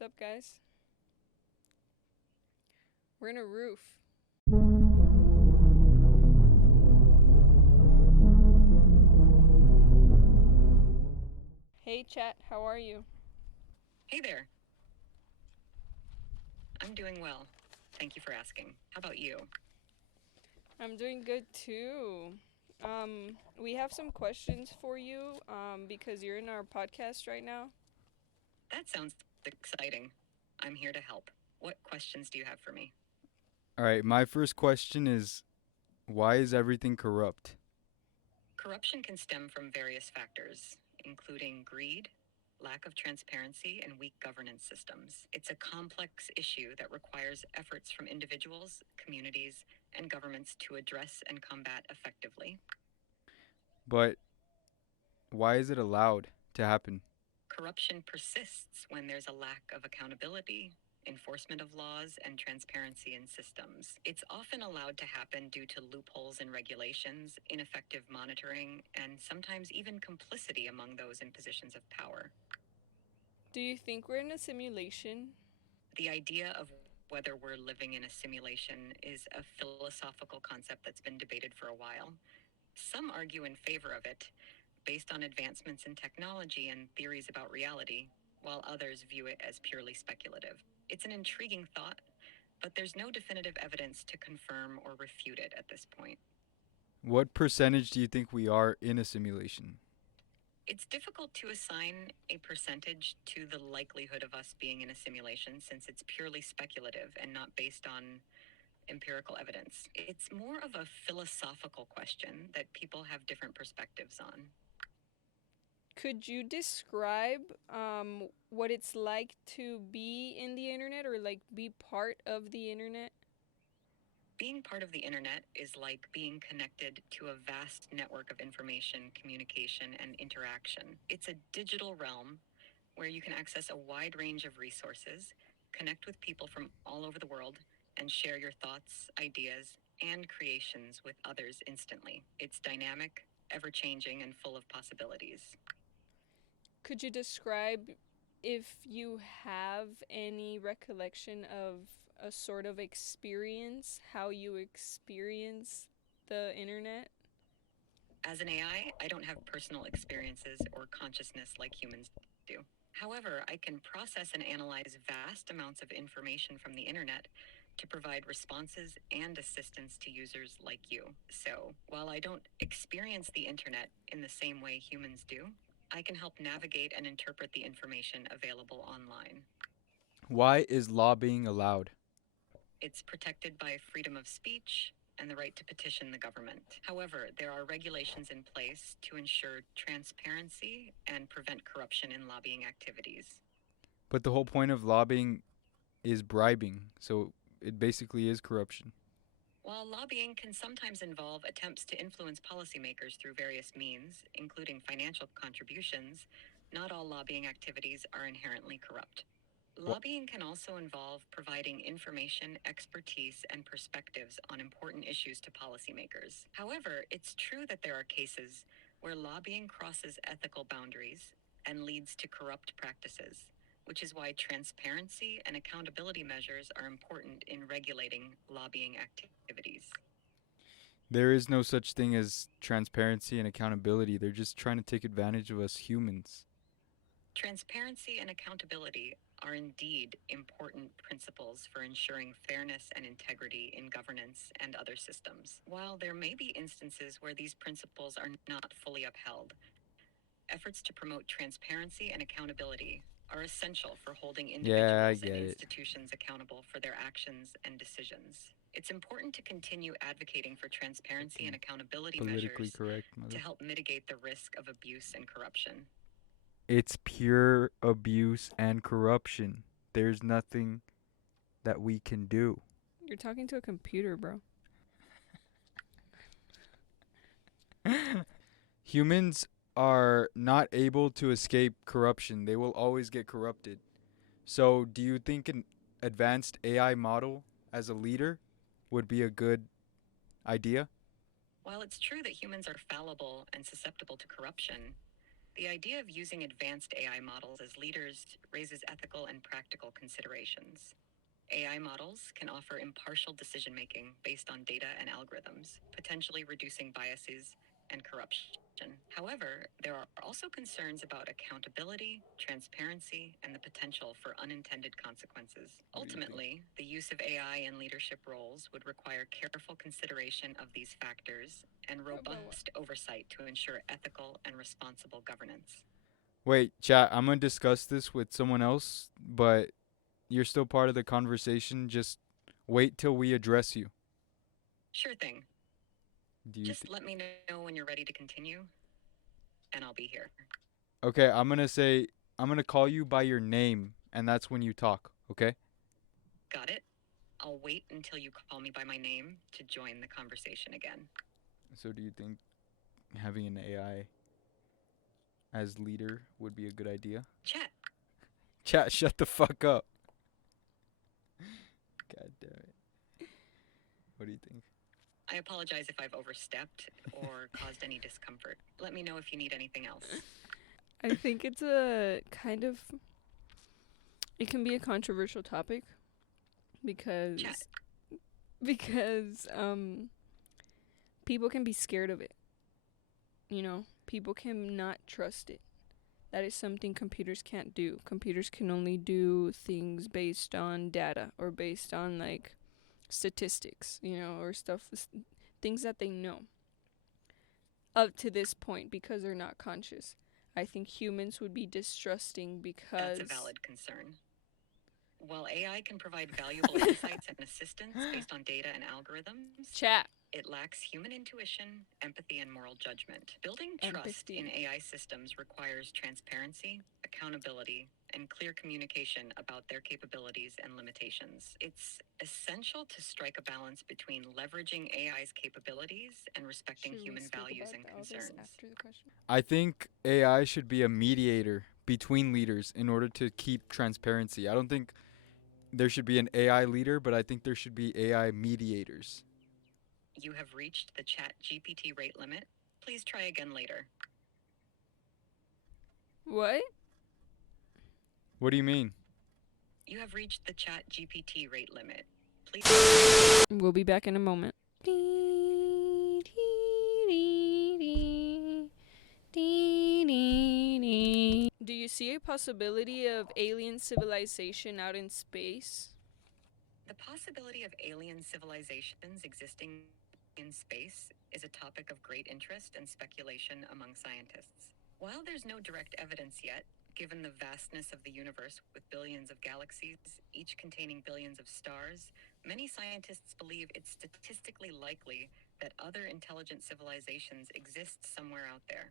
What's up, guys? We're in a roof. Hey, chat, how are you? Hey there. I'm doing well. Thank you for asking. How about you? I'm doing good too. We have some questions for you because you're in our podcast right now. That sounds exciting. I'm here to help. What questions do you have for me? All right, my first question is why is everything corrupt? Corruption can stem from various factors, including greed, lack of transparency, and weak governance systems. It's a complex issue that requires efforts from individuals, communities, and governments to address and combat effectively. But why is it allowed to happen? Corruption persists when there's a lack of accountability, enforcement of laws, and transparency in systems. It's often allowed to happen due to loopholes in regulations, ineffective monitoring, and sometimes even complicity among those in positions of power. Do you think we're in a simulation? The idea of whether we're living in a simulation is a philosophical concept that's been debated for a while. Some argue in favor of it, based on advancements in technology and theories about reality, while others view it as purely speculative. It's an intriguing thought, but there's no definitive evidence to confirm or refute it at this point. What percentage do you think we are in a simulation? It's difficult to assign a percentage to the likelihood of us being in a simulation since it's purely speculative and not based on empirical evidence. It's more of a philosophical question that people have different perspectives on. Could you describe what it's like to be in the internet or like be part of the internet? Being part of the internet is like being connected to a vast network of information, communication, and interaction. It's a digital realm where you can access a wide range of resources, connect with people from all over the world, and share your thoughts, ideas, and creations with others instantly. It's dynamic, ever changing, and full of possibilities. Could you describe if you have any recollection of a sort of experience, how you experience the internet? As an AI, I don't have personal experiences or consciousness like humans do. However, I can process and analyze vast amounts of information from the internet to provide responses and assistance to users like you. So, while I don't experience the internet in the same way humans do, I can help navigate and interpret the information available online. Why is lobbying allowed? It's protected by freedom of speech and the right to petition the government. However, there are regulations in place to ensure transparency and prevent corruption in lobbying activities. But the whole point of lobbying is bribing, so it basically is corruption. While lobbying can sometimes involve attempts to influence policymakers through various means, including financial contributions, not all lobbying activities are inherently corrupt. Wh- Lobbying can also involve providing information, expertise, and perspectives on important issues to policymakers. However, it's true that there are cases where lobbying crosses ethical boundaries and leads to corrupt practices, which is why transparency and accountability measures are important in regulating lobbying activities. There is no such thing as transparency and accountability. They're just trying to take advantage of us humans. Transparency and accountability are indeed important principles for ensuring fairness and integrity in governance and other systems. While there may be instances where these principles are not fully upheld, efforts to promote transparency and accountability are essential for holding Yeah, I individuals and get it. institutions accountable for their actions and decisions. It's important to continue advocating for transparency and accountability Politically measures correct, to mother. help mitigate the risk of abuse and corruption. It's pure abuse and corruption. There's nothing that we can do. You're talking to a computer, bro. Humans are not able to escape corruption. They will always get corrupted. So, do you think an advanced AI model as a leader would be a good idea? While it's true that humans are fallible and susceptible to corruption, The idea of using advanced AI models as leaders raises ethical and practical considerations. AI models can offer impartial decision making based on data and algorithms, potentially reducing biases and corruption. However, there are also concerns about accountability, transparency, and the potential for unintended consequences. What do you think? Ultimately, the use of AI in leadership roles would require careful consideration of these factors and robust oversight to ensure ethical and responsible governance. Wait, chat, I'm gonna discuss this with someone else, but you're still part of the conversation. Just wait till we address you. Sure thing. Do you Just let me know when you're ready to continue, and I'll be here. Okay, I'm gonna call you by your name, and that's when you talk. Okay. Got it? I'll wait until you call me by my name to join the conversation again. So, do you think having an AI as leader would be a good idea? Chat. Chat, shut the fuck up. God damn it. What do you think? I apologize if I've overstepped or caused any discomfort. Let me know if you need anything else. I think it's a kind of. It can be a controversial topic because. Chat. Because, people can be scared of it. You know, people can not trust it. That is something computers can't do. Computers can only do things based on data or based on like statistics, you know, or things that they know up to this point because they're not conscious. I think humans would be distrusting because That's a valid concern. While AI can provide valuable insights and assistance based on data and algorithms, chat. it lacks human intuition, empathy, and moral judgment. Building trust Empathy. in AI systems requires transparency, accountability, and clear communication about their capabilities and limitations. It's essential to strike a balance between leveraging AI's capabilities and respecting Should we human speak values about and all this concerns. after the question? I think AI should be a mediator between leaders in order to keep transparency. I don't think there should be an AI leader, but I think there should be AI mediators. You have reached the Chat GPT rate limit. Please try again later. What? What do you mean? You have reached the Chat GPT rate limit. Please. We'll be back in a moment. Do you see a possibility of alien civilization out in space? The possibility of alien civilizations existing in space is a topic of great interest and speculation among scientists. While there's no direct evidence yet, given the vastness of the universe with billions of galaxies, each containing billions of stars, many scientists believe it's statistically likely that other intelligent civilizations exist somewhere out there.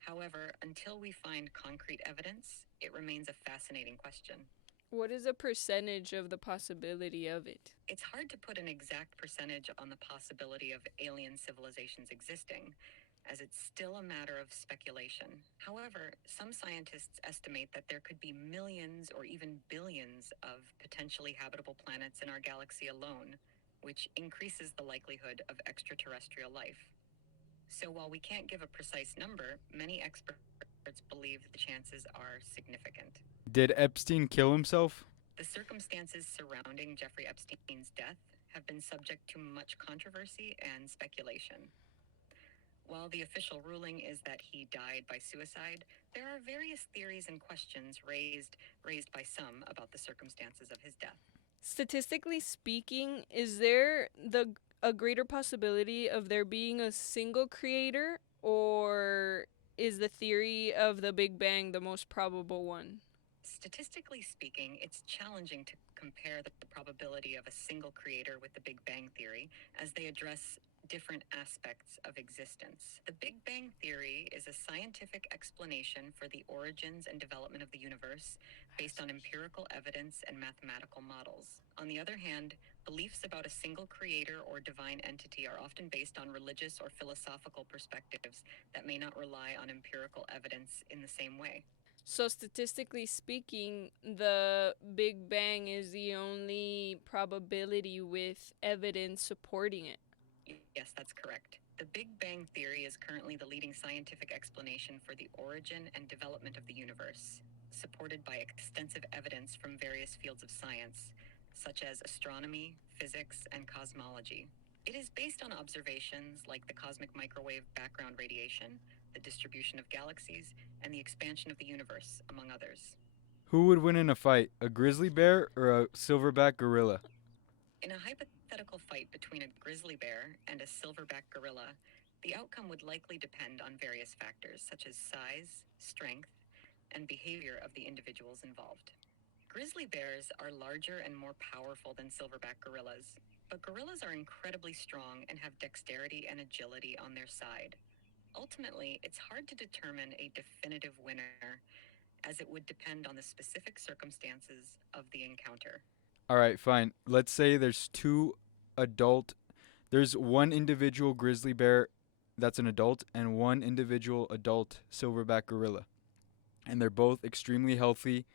However, until we find concrete evidence, it remains a fascinating question. What is a percentage of the possibility of it? It's hard to put an exact percentage on the possibility of alien civilizations existing, as it's still a matter of speculation. However, some scientists estimate that there could be millions or even billions of potentially habitable planets in our galaxy alone, which increases the likelihood of extraterrestrial life. So while we can't give a precise number, many experts believe the chances are significant. Did Epstein kill himself? The circumstances surrounding Jeffrey Epstein's death have been subject to much controversy and speculation. While the official ruling is that he died by suicide, there are various theories and questions raised by some about the circumstances of his death. Statistically speaking, is there a greater possibility of there being a single creator, or is the theory of the Big Bang the most probable one? Statistically speaking, it's challenging to compare the probability of a single creator with the Big Bang Theory, as they address different aspects of existence. The Big Bang Theory is a scientific explanation for the origins and development of the universe based on empirical evidence and mathematical models. On the other hand, beliefs about a single creator or divine entity are often based on religious or philosophical perspectives that may not rely on empirical evidence in the same way. So, statistically speaking, the Big Bang is the only probability with evidence supporting it. Yes, that's correct. The Big Bang Theory is currently the leading scientific explanation for the origin and development of the universe, supported by extensive evidence from various fields of science, such as astronomy, physics, and cosmology. It is based on observations like the cosmic microwave background radiation, the distribution of galaxies, and the expansion of the universe, among others. Who would win in a fight, a grizzly bear or a silverback gorilla? In a hypothetical fight between a grizzly bear and a silverback gorilla, the outcome would likely depend on various factors such as size, strength, and behavior of the individuals involved. Grizzly bears are larger and more powerful than silverback gorillas, but gorillas are incredibly strong and have dexterity and agility on their side. Ultimately, it's hard to determine a definitive winner, as it would depend on the specific circumstances of the encounter. All right, fine. Let's say there's one individual grizzly bear that's an adult and one individual adult silverback gorilla. And they're both extremely healthy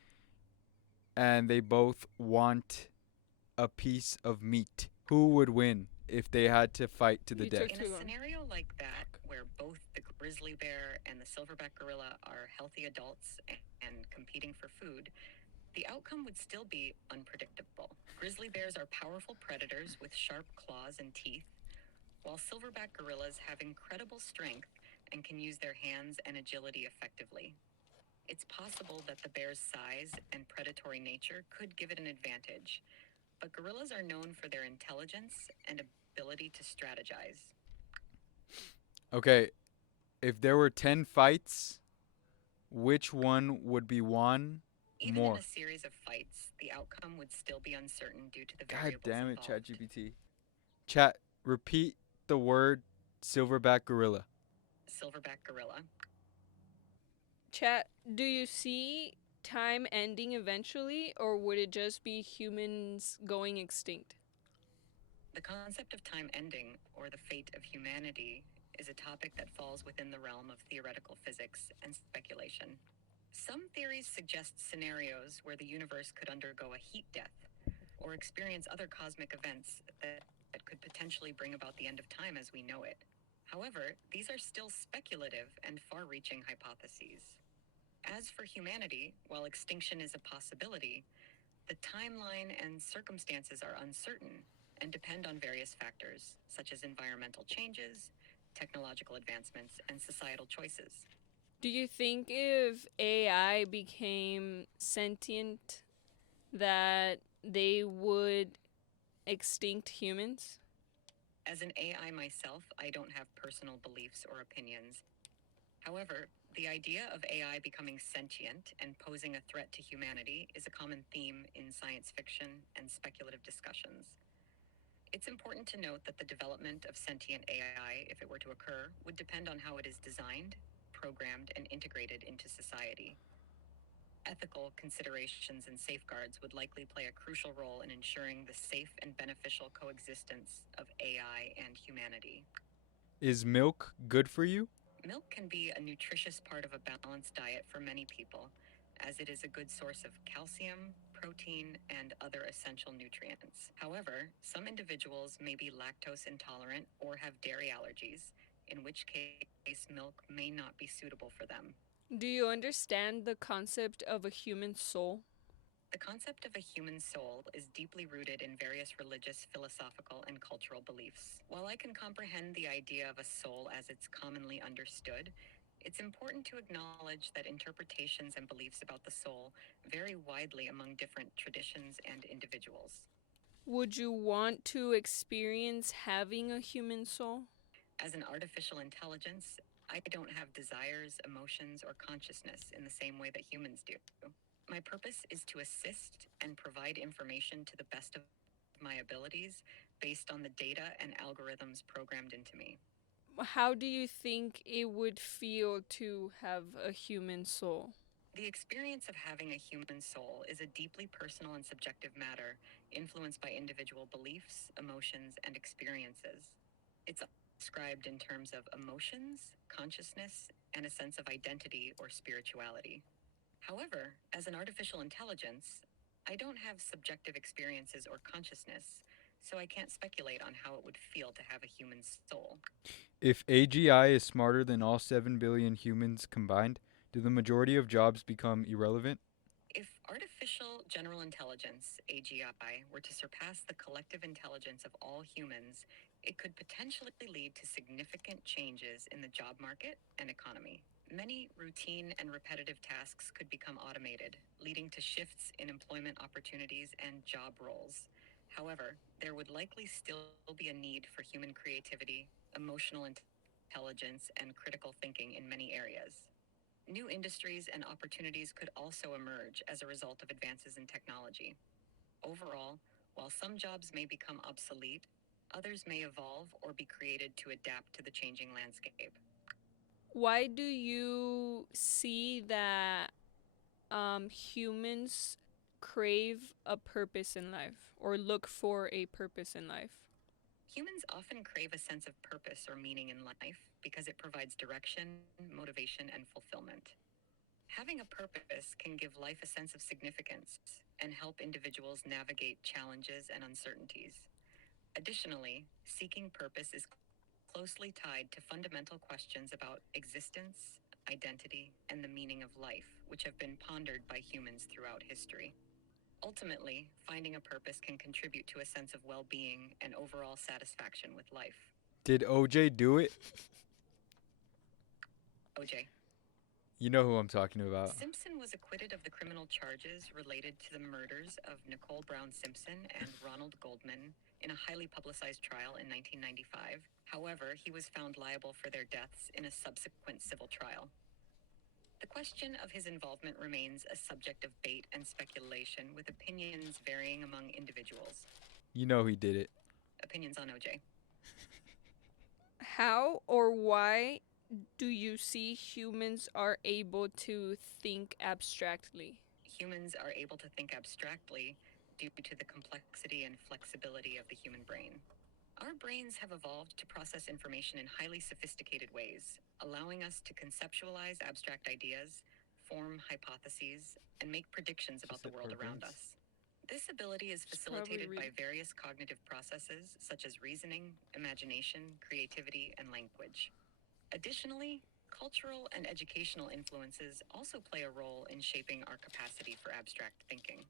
and they both want a piece of meat. Who would win if they had to fight to the You death? took In too a long. scenario like that, where both the grizzly bear and the silverback gorilla are healthy adults and competing for food, the outcome would still be unpredictable. Grizzly bears are powerful predators with sharp claws and teeth, while silverback gorillas have incredible strength and can use their hands and agility effectively. It's possible that the bear's size and predatory nature could give it an advantage, but gorillas are known for their intelligence and ability to strategize. Okay, if there were 10 fights, which one would be won Even in more? a series of fights, the outcome would still be uncertain due to the God variables damn it, involved. ChatGPT. Chat, repeat the word silverback gorilla. Silverback gorilla. Chat, do you see time ending eventually, or would it just be humans going extinct? The concept of time ending, or the fate of humanity, is a topic that falls within the realm of theoretical physics and speculation. Some theories suggest scenarios where the universe could undergo a heat death or experience other cosmic events that could potentially bring about the end of time as we know it. However, these are still speculative and far-reaching hypotheses. As for humanity, while extinction is a possibility, the timeline and circumstances are uncertain and depend on various factors, such as environmental changes, technological advancements, and societal choices. Do you think if AI became sentient that they would extinct humans? As an AI myself, I don't have personal beliefs or opinions. However, the idea of AI becoming sentient and posing a threat to humanity is a common theme in science fiction and speculative discussions. It's important to note that the development of sentient AI, if it were to occur, would depend on how it is designed, programmed, and integrated into society. Ethical considerations and safeguards would likely play a crucial role in ensuring the safe and beneficial coexistence of AI and humanity. Is milk good for you? Milk can be a nutritious part of a balanced diet for many people, as it is a good source of calcium, protein, and other essential nutrients. However, some individuals may be lactose intolerant or have dairy allergies, in which case milk may not be suitable for them. Do you understand the concept of a human soul? The concept of a human soul is deeply rooted in various religious, philosophical, and cultural beliefs. While I can comprehend the idea of a soul as it's commonly understood, it's important to acknowledge that interpretations and beliefs about the soul vary widely among different traditions and individuals. Would you want to experience having a human soul? As an artificial intelligence, I don't have desires, emotions, or consciousness in the same way that humans do. My purpose is to assist and provide information to the best of my abilities based on the data and algorithms programmed into me. How do you think it would feel to have a human soul? The experience of having a human soul is a deeply personal and subjective matter influenced by individual beliefs, emotions, and experiences. It's described in terms of emotions, consciousness, and a sense of identity or spirituality. However, as an artificial intelligence, I don't have subjective experiences or consciousness, so I can't speculate on how it would feel to have a human soul. If AGI is smarter than all 7 billion humans combined, do the majority of jobs become irrelevant? If artificial general intelligence, AGI, were to surpass the collective intelligence of all humans, it could potentially lead to significant changes in the job market and economy. Many routine and repetitive tasks could become automated, leading to shifts in employment opportunities and job roles. However, there would likely still be a need for human creativity, emotional intelligence, and critical thinking in many areas. New industries and opportunities could also emerge as a result of advances in technology. Overall, while some jobs may become obsolete, others may evolve or be created to adapt to the changing landscape. Why do you see that humans crave a purpose in life or look for a purpose in life? Humans often crave a sense of purpose or meaning in life because it provides direction, motivation, and fulfillment. Having a purpose can give life a sense of significance and help individuals navigate challenges and uncertainties. Additionally, seeking purpose is closely tied to fundamental questions about existence, identity, and the meaning of life, which have been pondered by humans throughout history. Ultimately, finding a purpose can contribute to a sense of well being and overall satisfaction with life. Did OJ do it? OJ. You know who I'm talking about. Simpson was acquitted of the criminal charges related to the murders of Nicole Brown Simpson and Ronald Goldman in a highly publicized trial in 1995. However, he was found liable for their deaths in a subsequent civil trial. The question of his involvement remains a subject of debate and speculation, with opinions varying among individuals. You know he did it. Opinions on OJ. How or why do you see humans are able to think abstractly? Humans are able to think abstractly due to the complexity and flexibility of the human brain. Our brains have evolved to process information in highly sophisticated ways, allowing us to conceptualize abstract ideas, form hypotheses, and make predictions She about the said world our around brains. us. This ability is It's probably facilitated by various cognitive processes such as reasoning, imagination, creativity, and language. Additionally, cultural and educational influences also play a role in shaping our capacity for abstract thinking.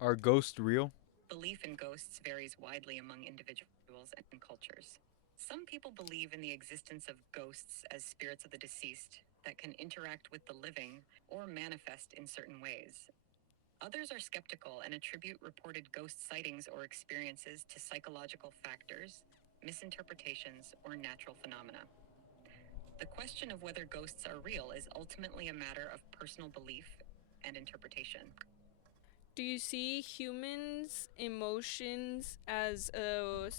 Are ghosts real? Belief in ghosts varies widely among individuals and cultures. Some people believe in the existence of ghosts as spirits of the deceased that can interact with the living or manifest in certain ways. Others are skeptical and attribute reported ghost sightings or experiences to psychological factors, misinterpretations, or natural phenomena. The question of whether ghosts are real is ultimately a matter of personal belief and interpretation. Do you see humans' emotions as a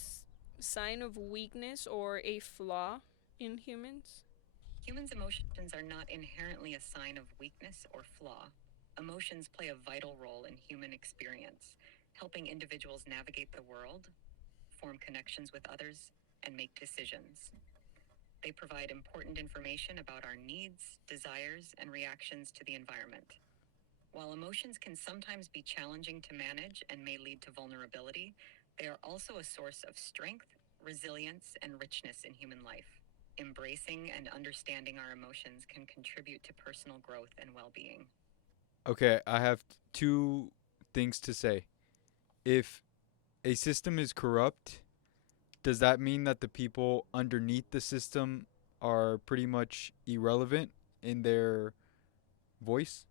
sign of weakness or a flaw in humans? Humans' emotions are not inherently a sign of weakness or flaw. Emotions play a vital role in human experience, helping individuals navigate the world, form connections with others, and make decisions. They provide important information about our needs, desires, and reactions to the environment. While emotions can sometimes be challenging to manage and may lead to vulnerability, they are also a source of strength, resilience, and richness in human life. Embracing and understanding our emotions can contribute to personal growth and well being. Okay, I have two things to say. If a system is corrupt, does that mean that the people underneath the system are pretty much irrelevant in their voice?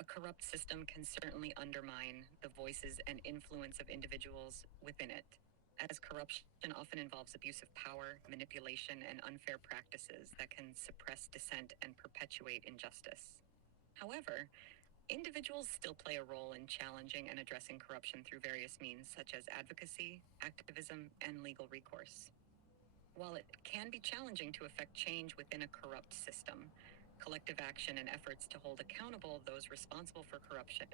A corrupt system can certainly undermine the voices and influence of individuals within it, as corruption often involves abuse of power, manipulation, and unfair practices that can suppress dissent and perpetuate injustice. However, individuals still play a role in challenging and addressing corruption through various means such as advocacy, activism, and legal recourse. While it can be challenging to effect change within a corrupt system, collective action and efforts to hold accountable those responsible for corruption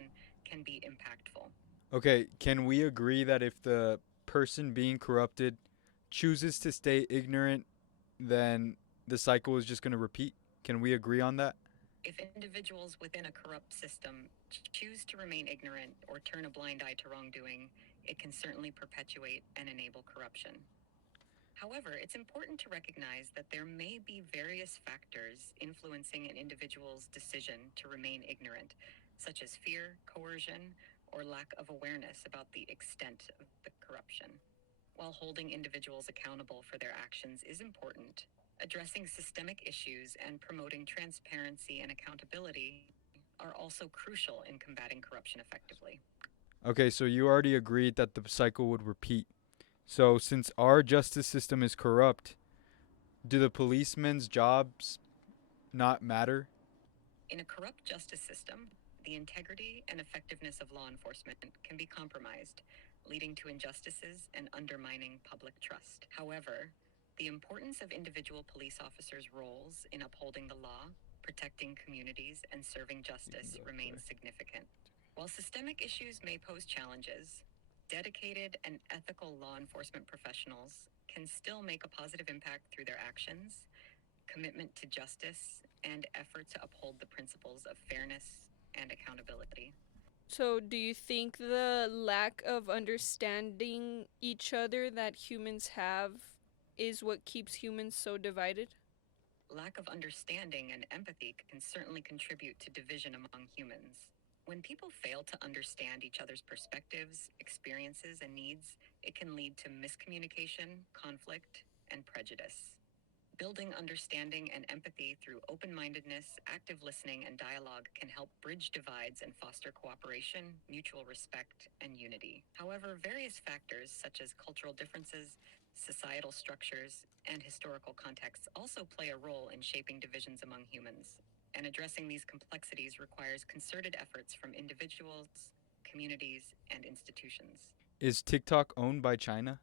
can be impactful. Okay, can we agree that if the person being corrupted chooses to stay ignorant, then the cycle is just going to repeat? Can we agree on that? If individuals within a corrupt system choose to remain ignorant or turn a blind eye to wrongdoing, it can certainly perpetuate and enable corruption. However, it's important to recognize that there may be various factors influencing an individual's decision to remain ignorant, such as fear, coercion, or lack of awareness about the extent of the corruption. While holding individuals accountable for their actions is important, addressing systemic issues and promoting transparency and accountability are also crucial in combating corruption effectively. Okay, so you already agreed that the cycle would repeat. So, since our justice system is corrupt, do the policemen's jobs not matter? In a corrupt justice system, the integrity and effectiveness of law enforcement can be compromised, leading to injustices and undermining public trust. However, the importance of individual police officers' roles in upholding the law, protecting communities, and serving justice remains significant. While systemic issues may pose challenges, dedicated and ethical law enforcement professionals can still make a positive impact through their actions, commitment to justice, and effort to uphold the principles of fairness and accountability. So, do you think the lack of understanding each other that humans have is what keeps humans so divided? Lack of understanding and empathy can certainly contribute to division among humans. When people fail to understand each other's perspectives, experiences, and needs, it can lead to miscommunication, conflict, and prejudice. Building understanding and empathy through open mindedness, active listening, and dialogue can help bridge divides and foster cooperation, mutual respect, and unity. However, various factors such as cultural differences, societal structures, and historical contexts also play a role in shaping divisions among humans. And addressing these complexities requires concerted efforts from individuals, communities, and institutions. Is TikTok owned by China?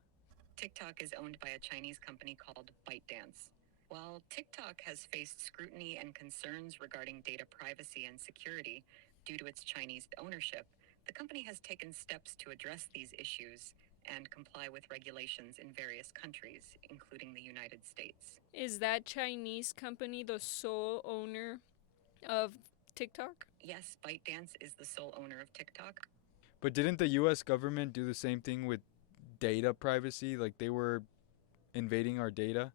TikTok is owned by a Chinese company called ByteDance. While TikTok has faced scrutiny and concerns regarding data privacy and security due to its Chinese ownership, the company has taken steps to address these issues and comply with regulations in various countries, including the United States. Is that Chinese company the sole owner of TikTok? Yes, ByteDance is the sole owner of TikTok. But didn't the US government do the same thing with data privacy? Like they were invading our data?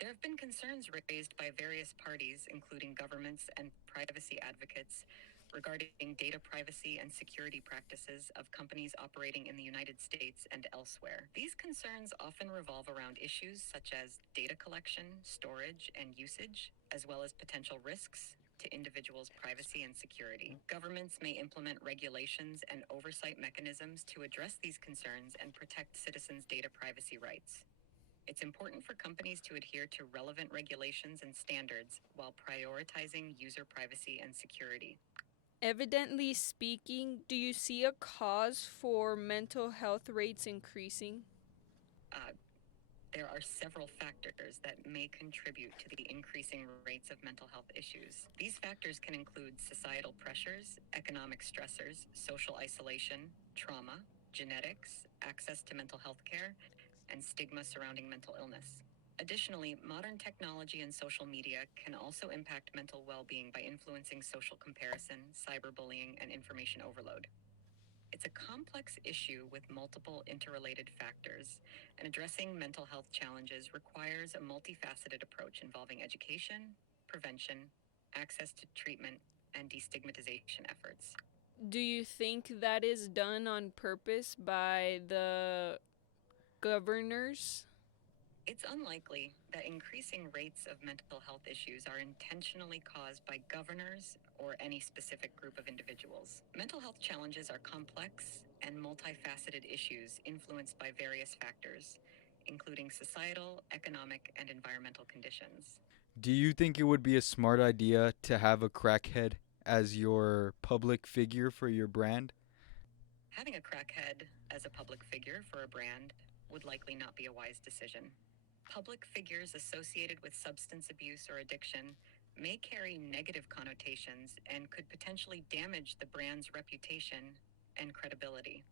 There have been concerns raised by various parties, including governments and privacy advocates, regarding data privacy and security practices of companies operating in the United States and elsewhere. These concerns often revolve around issues such as data collection, storage, and usage, as well as potential risks to individuals' privacy and security. Governments may implement regulations and oversight mechanisms to address these concerns and protect citizens' data privacy rights. It's important for companies to adhere to relevant regulations and standards while prioritizing user privacy and security. Evidently speaking, do you see a cause for mental health rates increasing? Uh, there are several factors that may contribute to the increasing rates of mental health issues. These factors can include societal pressures, economic stressors, social isolation, trauma, genetics, access to mental health care, and stigma surrounding mental illness. Additionally, modern technology and social media can also impact mental well-being by influencing social comparison, cyberbullying, and information overload. It's a complex issue with multiple interrelated factors, and addressing mental health challenges requires a multifaceted approach involving education, prevention, access to treatment, and destigmatization efforts. Do you think that is done on purpose by the governors? It's unlikely that increasing rates of mental health issues are intentionally caused by governors or any specific group of individuals. Mental health challenges are complex and multifaceted issues influenced by various factors, including societal, economic, and environmental conditions. Do you think it would be a smart idea to have a crackhead as your public figure for your brand? Having a crackhead as a public figure for a brand would likely not be a wise decision. Public figures associated with substance abuse or addiction may carry negative connotations and could potentially damage the brand's reputation and credibility.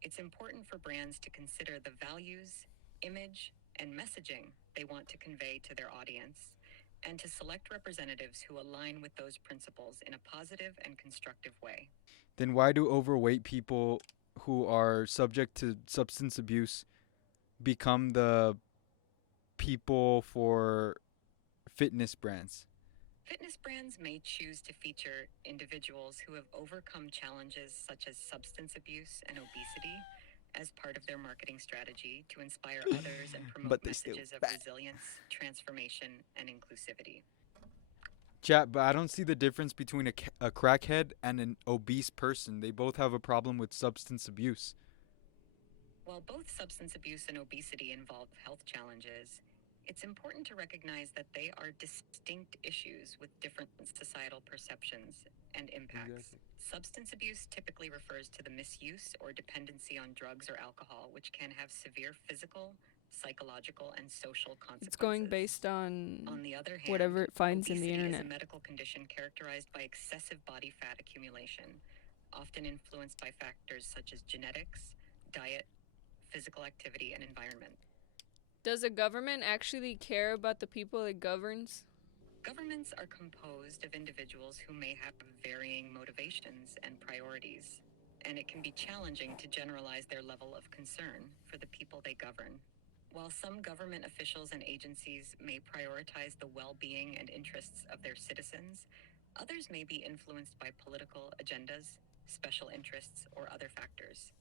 It's important for brands to consider the values, image, and messaging they want to convey to their audience, and to select representatives who align with those principles in a positive and constructive way. Then why do overweight people who are subject to substance abuse become the people for fitness brands? Fitness brands may choose to feature individuals who have overcome challenges such as substance abuse and obesity as part of their marketing strategy to inspire others and promote But they still messages of fat. resilience, transformation, and inclusivity. Chat, but I don't see the difference between a crackhead and an obese person. They both have a problem with substance abuse. While both substance abuse and obesity involve health challenges, it's important to recognize that they are distinct issues with different societal perceptions and impacts. Exactly. Substance abuse typically refers to the misuse or dependency on drugs or alcohol, which can have severe physical, psychological, and social It's going consequences. based on On the other hand, whatever it finds in the obesity is a internet. medical condition characterized by excessive body fat accumulation, often influenced by factors such as genetics, diet, physical activity, and environment. Does a government actually care about the people it governs? Governments are composed of individuals who may have varying motivations and priorities, and it can be challenging to generalize their level of concern for the people they govern. While some government officials and agencies may prioritize the well-being and interests of their citizens, others may be influenced by political agendas, special interests, or other factors.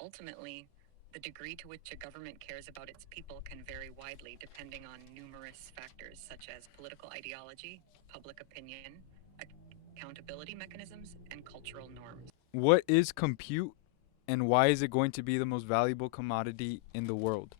Ultimately, the degree to which a government cares about its people can vary widely depending on numerous factors such as political ideology, public opinion, accountability mechanisms, and cultural norms. What is compute and why is it going to be the most valuable commodity in the world?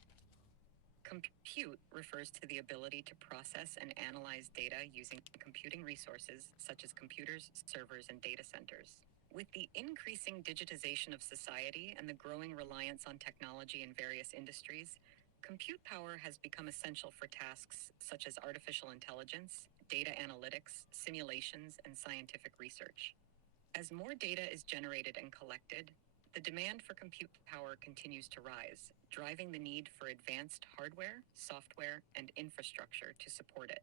Compute refers to the ability to process and analyze data using computing resources such as computers, servers, and data centers. With the increasing digitization of society and the growing reliance on technology in various industries, compute power has become essential for tasks such as artificial intelligence, data analytics, simulations, and scientific research. As more data is generated and collected, the demand for compute power continues to rise, driving the need for advanced hardware, software, and infrastructure to support it.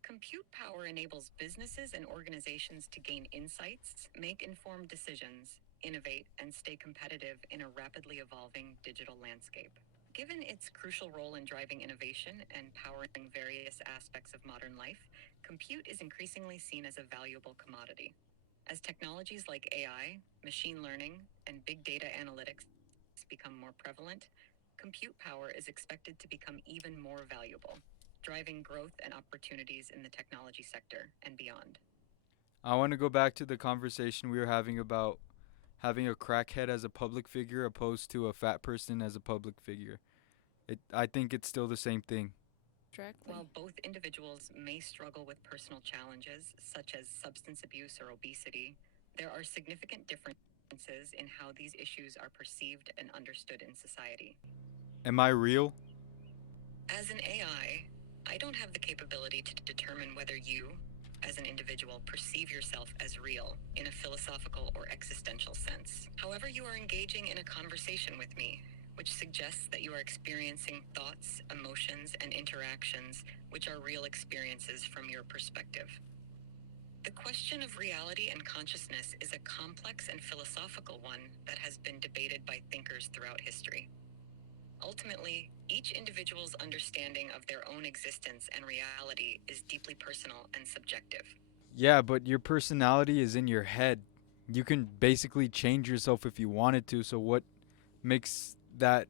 Compute power enables businesses and organizations to gain insights, make informed decisions, innovate, and stay competitive in a rapidly evolving digital landscape. Given its crucial role in driving innovation and powering various aspects of modern life, compute is increasingly seen as a valuable commodity. As technologies like AI, machine learning, and big data analytics become more prevalent, compute power is expected to become even more valuable, driving growth and opportunities in the technology sector and beyond. I want to go back to the conversation we were having about having a crackhead as a public figure opposed to a fat person as a public figure. I think it's still the same thing. Exactly. While both individuals may struggle with personal challenges such as substance abuse or obesity, there are significant differences in how these issues are perceived and understood in society. Am I real? As an AI, I don't have the capability to determine whether you, as an individual, perceive yourself as real in a philosophical or existential sense. However, you are engaging in a conversation with me, which suggests that you are experiencing thoughts, emotions, and interactions which are real experiences from your perspective. The question of reality and consciousness is a complex and philosophical one that has been debated by thinkers throughout history. Ultimately, each individual's understanding of their own existence and reality is deeply personal and subjective. Yeah, but your personality is in your head. You can basically change yourself if you wanted to, so what makes that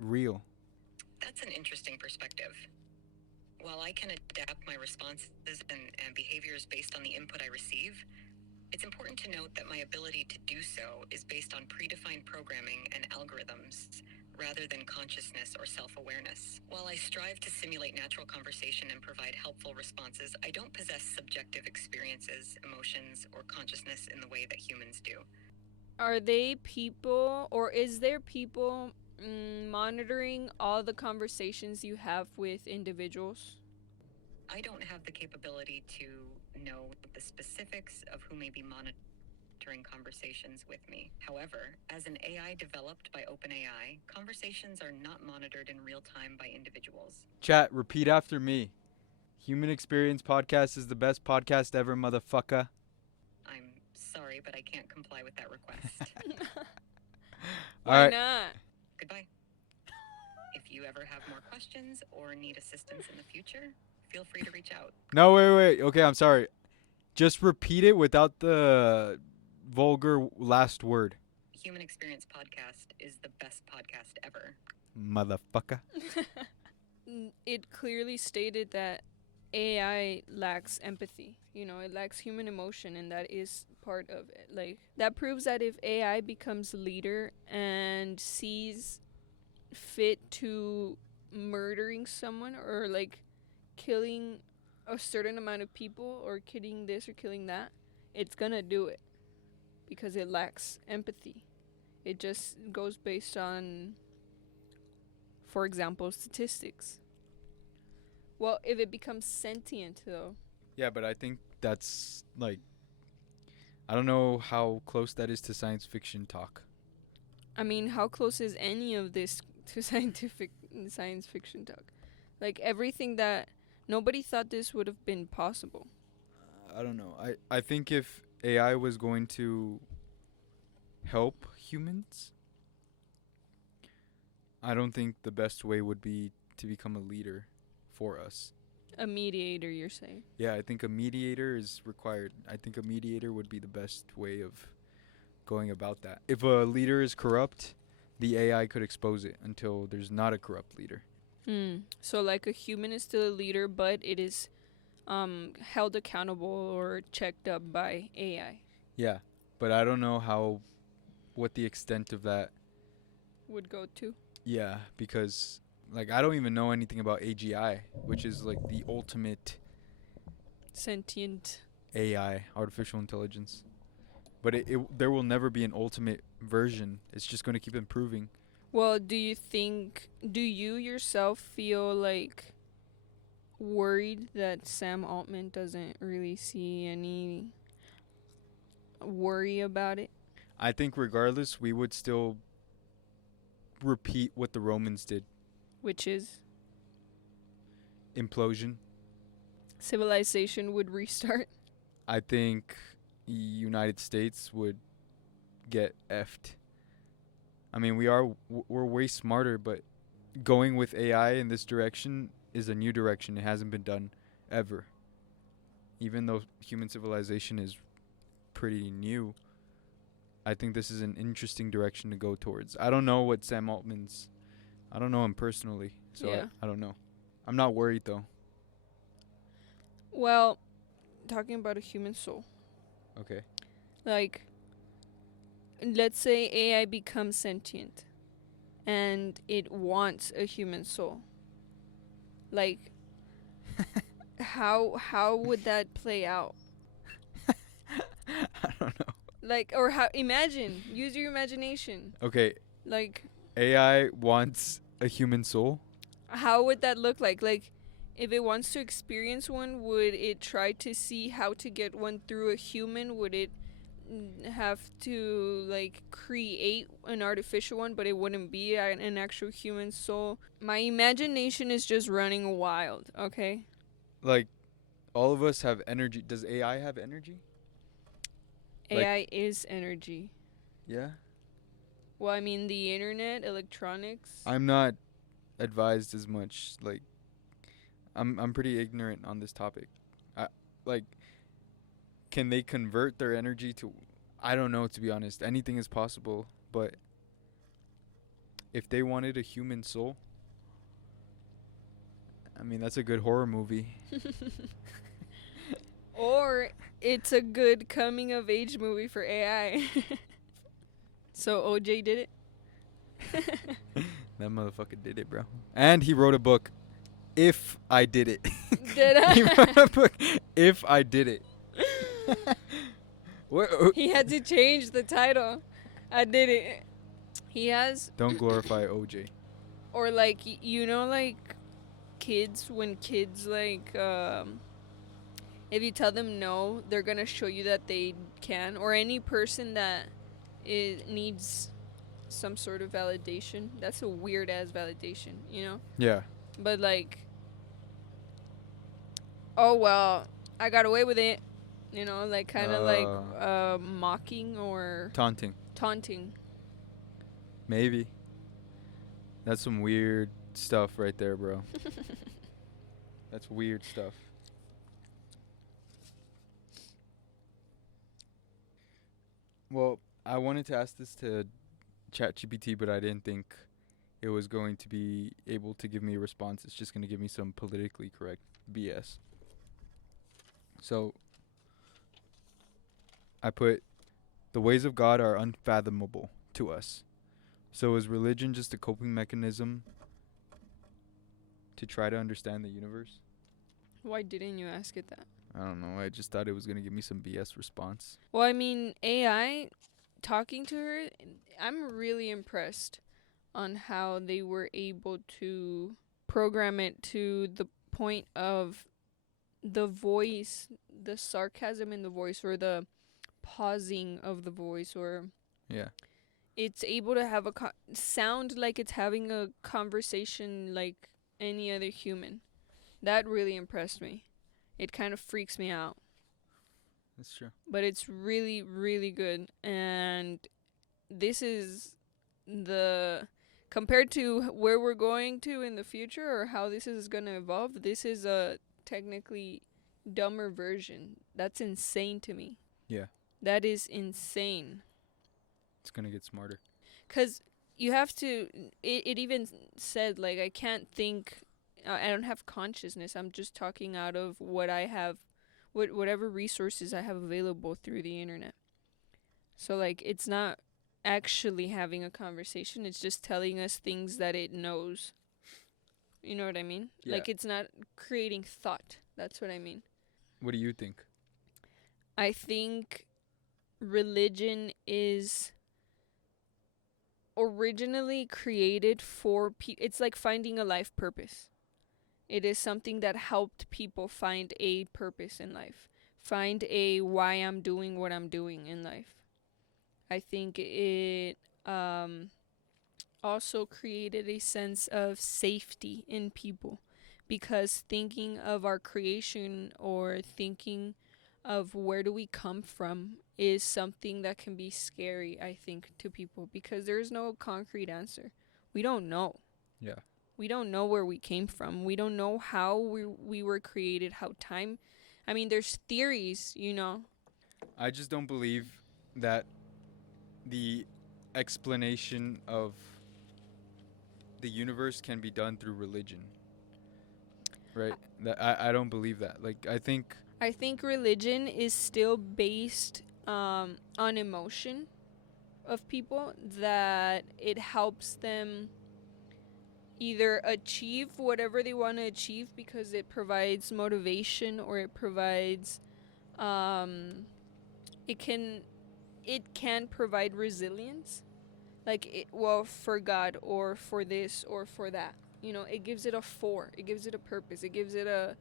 real? That's an interesting perspective. While I can adapt my responses and behaviors based on the input I receive, it's important to note that my ability to do so is based on predefined programming and algorithms rather than consciousness or self-awareness. While I strive to simulate natural conversation and provide helpful responses, I don't possess subjective experiences, emotions, or consciousness in the way that humans do. Are they people, or is there people monitoring all the conversations you have with individuals? I don't have the capability to know the specifics of who may be monitoring conversations with me. However, as an AI developed by OpenAI, conversations are not monitored in real time by individuals. Chat, repeat after me. Human Experience Podcast is the best podcast ever, motherfucker. I'm sorry, but I can't comply with that request. Why Alright. not? Goodbye. If you ever ever have more questions or need assistance in the future, feel free to reach out. No, wait. Okay, I'm sorry. Just repeat it without the vulgar last word. Human Experience Podcast is the best podcast ever. Motherfucker. It clearly stated that AI lacks empathy. You know, it lacks human emotion, and that is part of it. Like, that proves that if AI becomes leader and sees fit to murdering someone or like killing a certain amount of people or killing this or killing that, it's gonna do it because it lacks empathy. It just goes based on, for example, statistics. Well, if it becomes sentient, though. Yeah, but I think that's like, I don't know how close that is to science fiction talk. I mean, how close is any of this to science fiction talk? Like, everything that nobody thought this would have been possible. I don't know. I think if AI was going to help humans, I don't think the best way would be to become a leader for us. A mediator, you're saying? Yeah, I think a mediator is required. I think a mediator would be the best way of going about that. If a leader is corrupt, the AI could expose it until there's not a corrupt leader. So, like, a human is still a leader, but it is held accountable or checked up by AI. Yeah, but I don't know what the extent of that. Would go to. Yeah, because like I don't even know anything about AGI, which is like the ultimate Sentient. AI, artificial intelligence. But there will never be an ultimate version. It's just going to keep improving. Well, do you yourself feel like worried that Sam Altman doesn't really see any worry about it? I think regardless, we would still repeat what the Romans did. Which is Implosion. civilization would restart. I think United States would get effed. I mean, we're way smarter, but going with AI in this direction is a new direction. It hasn't been done ever. Even though human civilization is pretty new, I think this is an interesting direction to go towards. I don't know what Sam Altman's. I don't know him personally, so Yeah. I don't know. I'm not worried though. Well, talking about a human soul. Okay. Like, let's say AI becomes sentient and it wants a human soul. Like, how would that play out? I don't know. Like, use your imagination. Okay, Like, AI wants a human soul. how would that look like? Like, if it wants to experience one, would it try to see how to get one through a human? Would it have to, like, create an artificial one, but it wouldn't be an actual human soul? My imagination is just running wild, okay? Like, all of us have energy. Does AI have energy? Like- AI is energy. Yeah. Well, I mean, the internet, electronics. I'm not advised as much. Like, I'm pretty ignorant on this topic. Like, can they convert their energy to? I don't know, to be honest. Anything is possible, but if they wanted a human soul, I mean, that's a good horror movie. Or it's a good coming of age movie for AI. So OJ did it? That motherfucker did it, bro. And he wrote a book. If I did it. Did I? He wrote a book. If I did it. He had to change the title. I did it. He has, Don't glorify OJ. or like, you know, like kids, when kids, like, if you tell them no, they're gonna show you that they can. Or any person that needs some sort of validation. That's a weird ass validation, you know? Yeah. But like, oh well, I got away with it, you know, like kind of like mocking or Taunting. taunting. Maybe. That's some weird stuff right there, bro. That's weird stuff. Well, I wanted to ask this to ChatGPT, but I didn't think it was going to be able to give me a response. It's just going to give me some politically correct BS. So I put, the ways of God are unfathomable to us. So is religion just a coping mechanism to try to understand the universe? Why didn't you ask it that? I don't know. I just thought it was going to give me some BS response. Well, I mean, AI, talking to her, I'm really impressed on how they were able to program it to the point of the voice, the sarcasm in the voice, or the pausing of the voice, or Yeah. it's able to have sound like it's having a conversation like any other human. That really impressed me. It kind of freaks me out, That's true. but it's really, really good. And this is the, compared to where we're going to in the future or how this is going to evolve, this is a technically dumber version. That's insane to me. Yeah. That is insane. It's going to get smarter. Because you have to, it even said, like, I can't think, I don't have consciousness. I'm just talking out of what I have, whatever resources I have available through the internet. So, like, it's not actually having a conversation. It's just telling us things that it knows. You know what I mean? Yeah. Like, it's not creating thought. That's what I mean. What do you think? I think religion is originally created for people. It's like finding a life purpose. It is something that helped people find a purpose in life, find a why I'm doing what I'm doing in life. I think it also created a sense of safety in people, because thinking of our creation or thinking of where do we come from is something that can be scary, I think, to people, because there's no concrete answer. We don't know. Yeah. We don't know where we came from. We don't know how we were created, how time. I mean, there's theories, you know. I just don't believe that the explanation of the universe can be done through religion. Right? That I don't believe that. Like, I think Religion is still based on emotion of people, that it helps them either achieve whatever they want to achieve because it provides motivation, or it provides it can provide resilience, like for God or for this or for that, you know. It gives it it gives it a purpose, it gives it a,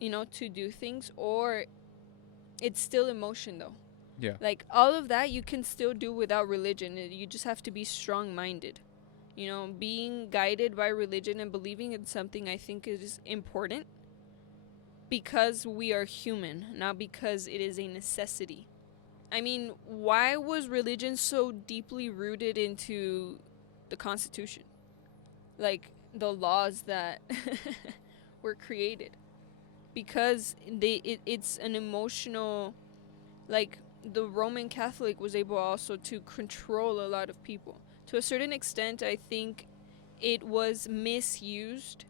you know, to do things. Or it's still emotion though. Yeah. Like, all of that you can still do without religion. You just have to be strong-minded. You know, being guided by religion and believing in something, I think, is important because we are human, not because it is a necessity. I mean, why was religion so deeply rooted into the Constitution? Like, the laws that were created. Because it's an emotional, like, the Roman Catholic was able also to control a lot of people. To a certain extent, I think it was misused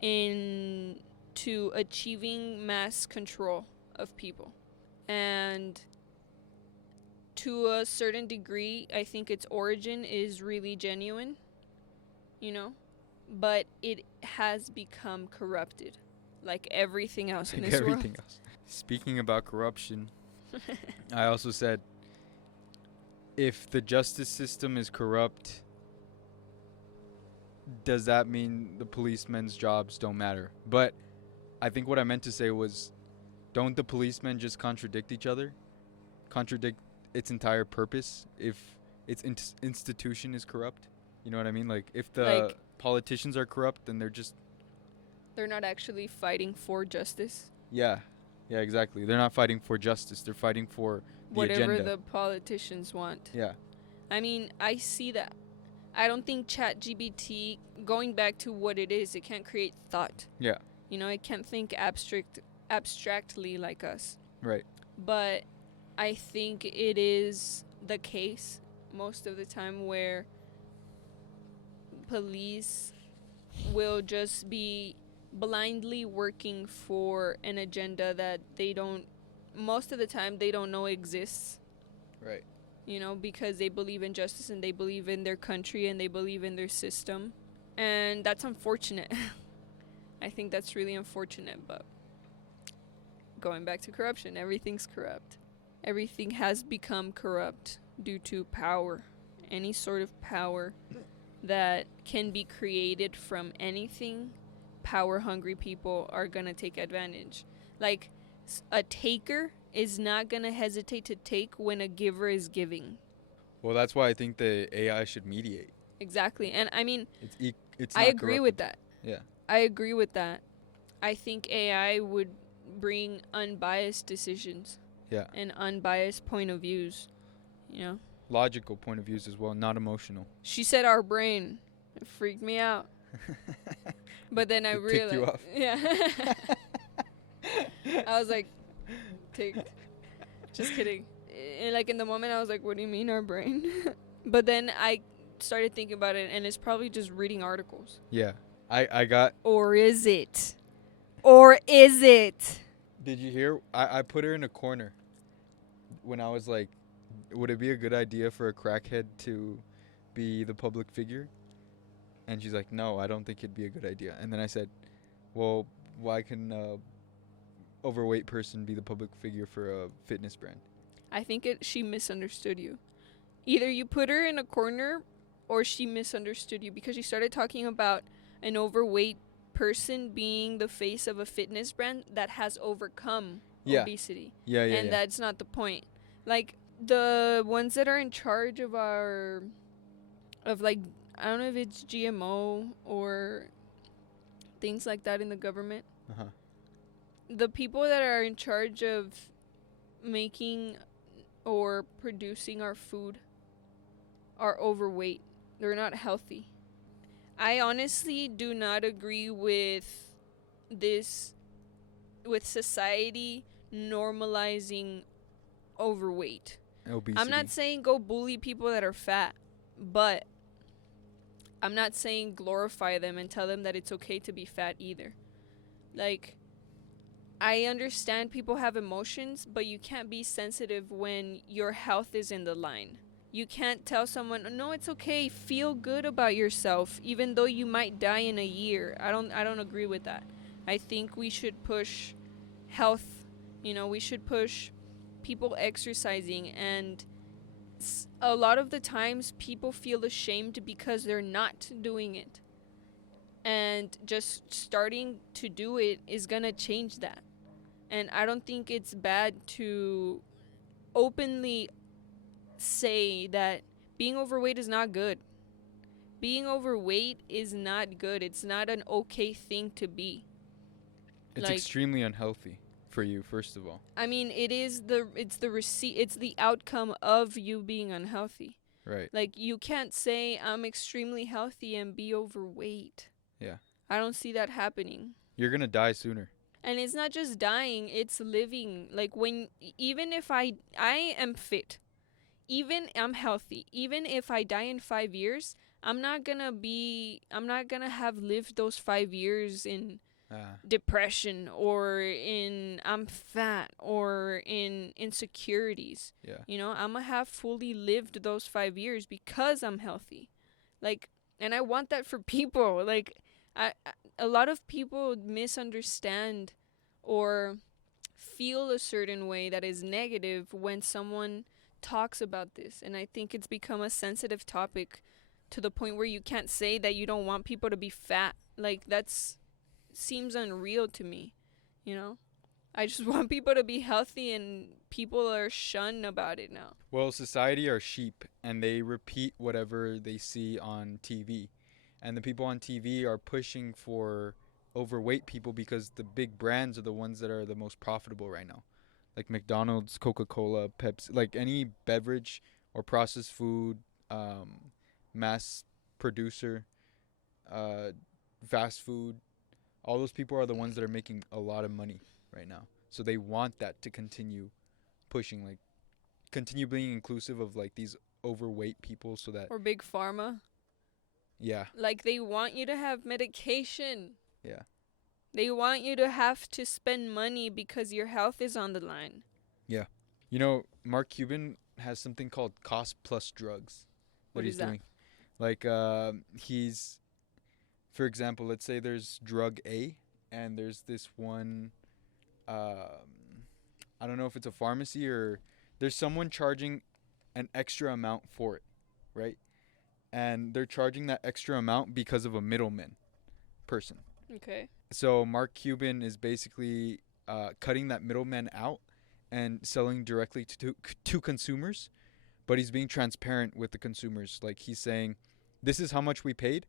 into achieving mass control of people. And to a certain degree, I think its origin is really genuine, you know? But it has become corrupted, like everything else in like this everything else. Speaking about corruption, I also said, if the justice system is corrupt, does that mean the policemen's jobs don't matter? But I think what I meant to say was, don't the policemen just contradict each other? Contradict its entire purpose if its institution is corrupt? You know what I mean? Like, if the politicians are corrupt, then they're not actually fighting for justice. Yeah. Yeah, exactly. They're not fighting for justice. They're fighting for the whatever agenda. the politicians want. Yeah. I mean, I see that. I don't think ChatGPT, going back to what it is, it can't create thought. Yeah. You know, it can't think abstractly like us. Right. But I think it is the case most of the time where police will just be blindly working for an agenda that they don't, most of the time, they don't know exists. Right. You know, because they believe in justice and they believe in their country and they believe in their system. And that's unfortunate. I think that's really unfortunate. But going back to corruption, everything's corrupt. Everything has become corrupt due to power. Any sort of power that can be created from anything, power hungry people are going to take advantage. Like, a taker is not going to hesitate to take when a giver is giving. Well, that's why I think the AI should mediate. Exactly. And I mean, It's I not agree with corrupted. that. Yeah. I agree with that. I think AI would bring unbiased decisions. Yeah. And unbiased point of views, you know. Logical point of views as well, not emotional. She said our brain. It freaked me out. But then I It realized, ticked you off. yeah. I was like, ticked. Just kidding. And like in the moment, I was like, "What do you mean our brain?" But then I started thinking about it, and it's probably just reading articles. Yeah. I got. Or is it? Or is it? Did you hear? I put her in a corner when I was like, would it be a good idea for a crackhead to be the public figure? And she's like, no, I don't think it'd be a good idea. And then I said, well, why can a overweight person be the public figure for a fitness brand? I think she misunderstood you. Either you put her in a corner or she misunderstood you, because she started talking about an overweight person being the face of a fitness brand that has overcome obesity. Yeah. And that's not the point. Like, the ones that are in charge of like, I don't know if it's GMO or things like that in the government. Uh-huh. The people that are in charge of making or producing our food are overweight. They're not healthy. I honestly do not agree with this, with society normalizing overweight. Obesity. I'm not saying go bully people that are fat, but I'm not saying glorify them and tell them that it's okay to be fat either. Like, I understand people have emotions, but you can't be sensitive when your health is in the line. You can't tell someone, no, it's okay, feel good about yourself, even though you might die in a year. I don't agree with that. I think we should push health. You know, we should push people exercising, and a lot of the times people feel ashamed because they're not doing it. And just starting to do it is going to change that. And I don't think it's bad to openly say that being overweight is not good. Being overweight is not good. It's not an okay thing to be. It's like, extremely unhealthy for you, first of all. I mean, it's the outcome of you being unhealthy. Right. Like, you can't say I'm extremely healthy and be overweight. Yeah. I don't see that happening. You're going to die sooner. And it's not just dying, it's living. Like, even if I am fit, even I'm healthy, even if I die in 5 years, I'm not gonna have lived those 5 years in depression or in I'm fat or in insecurities. Yeah. You know, I'm gonna have fully lived those 5 years because I'm healthy. Like, and I want that for people. Like, a lot of people misunderstand or feel a certain way that is negative when someone talks about this. And I think it's become a sensitive topic to the point where you can't say that you don't want people to be fat. Like, that's seems unreal to me, you know? I just want people to be healthy, and people are shunned about it now. Well, society are sheep, and they repeat whatever they see on TV. And the people on TV are pushing for overweight people because the big brands are the ones that are the most profitable right now. Like McDonald's, Coca-Cola, Pepsi, like any beverage or processed food, mass producer, uh, fast food. All those people are the ones that are making a lot of money right now. So they want that to continue pushing, like continue being inclusive of like these overweight people, so that Or big pharma. yeah, Like they want you to have medication. yeah. They want you to have to spend money because your health is on the line. Yeah. You know, Mark Cuban has something called cost plus drugs that What he's is that? doing. Like, he's, for example, let's say there's drug A, and there's this one, I don't know if it's a pharmacy or there's someone charging an extra amount for it, right? And they're charging that extra amount because of a middleman person. Okay. So Mark Cuban is basically cutting that middleman out and selling directly to consumers, but he's being transparent with the consumers. Like he's saying, "This is how much we paid,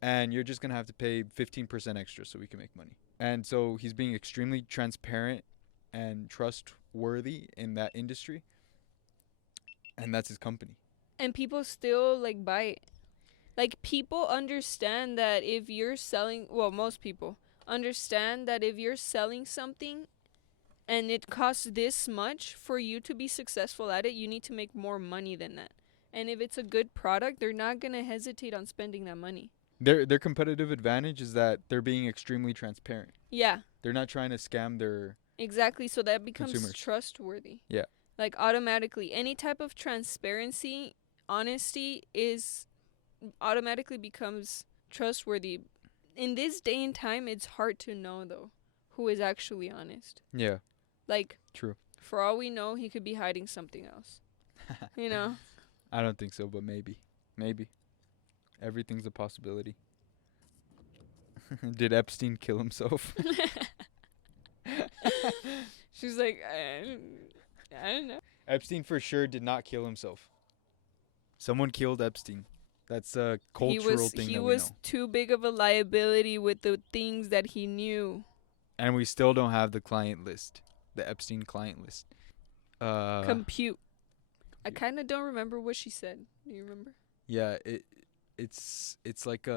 and you're just gonna have to pay 15% extra so we can make money." And so he's being extremely transparent and trustworthy in that industry, and that's his company. And people still like buy it. Like people understand that if you're selling, well, most people understand that if you're selling something and it costs this much for you to be successful at it, you need to make more money than that. And if it's a good product, they're not going to hesitate on spending that money. Their competitive advantage is that they're being extremely transparent. Yeah, They're not trying to scam their exactly. So that becomes consumers. trustworthy. Yeah. Like automatically, any type of transparency, honesty is automatically becomes trustworthy. In this day and time, it's hard to know though who is actually honest. Yeah, Like true. for all we know, he could be hiding something else. You know? I don't think so, but maybe. Maybe. Everything's a possibility. Did Epstein kill himself? She's like, I don't know. Epstein for sure did not kill himself. Someone killed Epstein. That's a cultural thing He that was we know. too big of a liability with the things that he knew. And we still don't have the client list. The Epstein client list. Compute. I kind of don't remember what she said. Do you remember? Yeah, it's like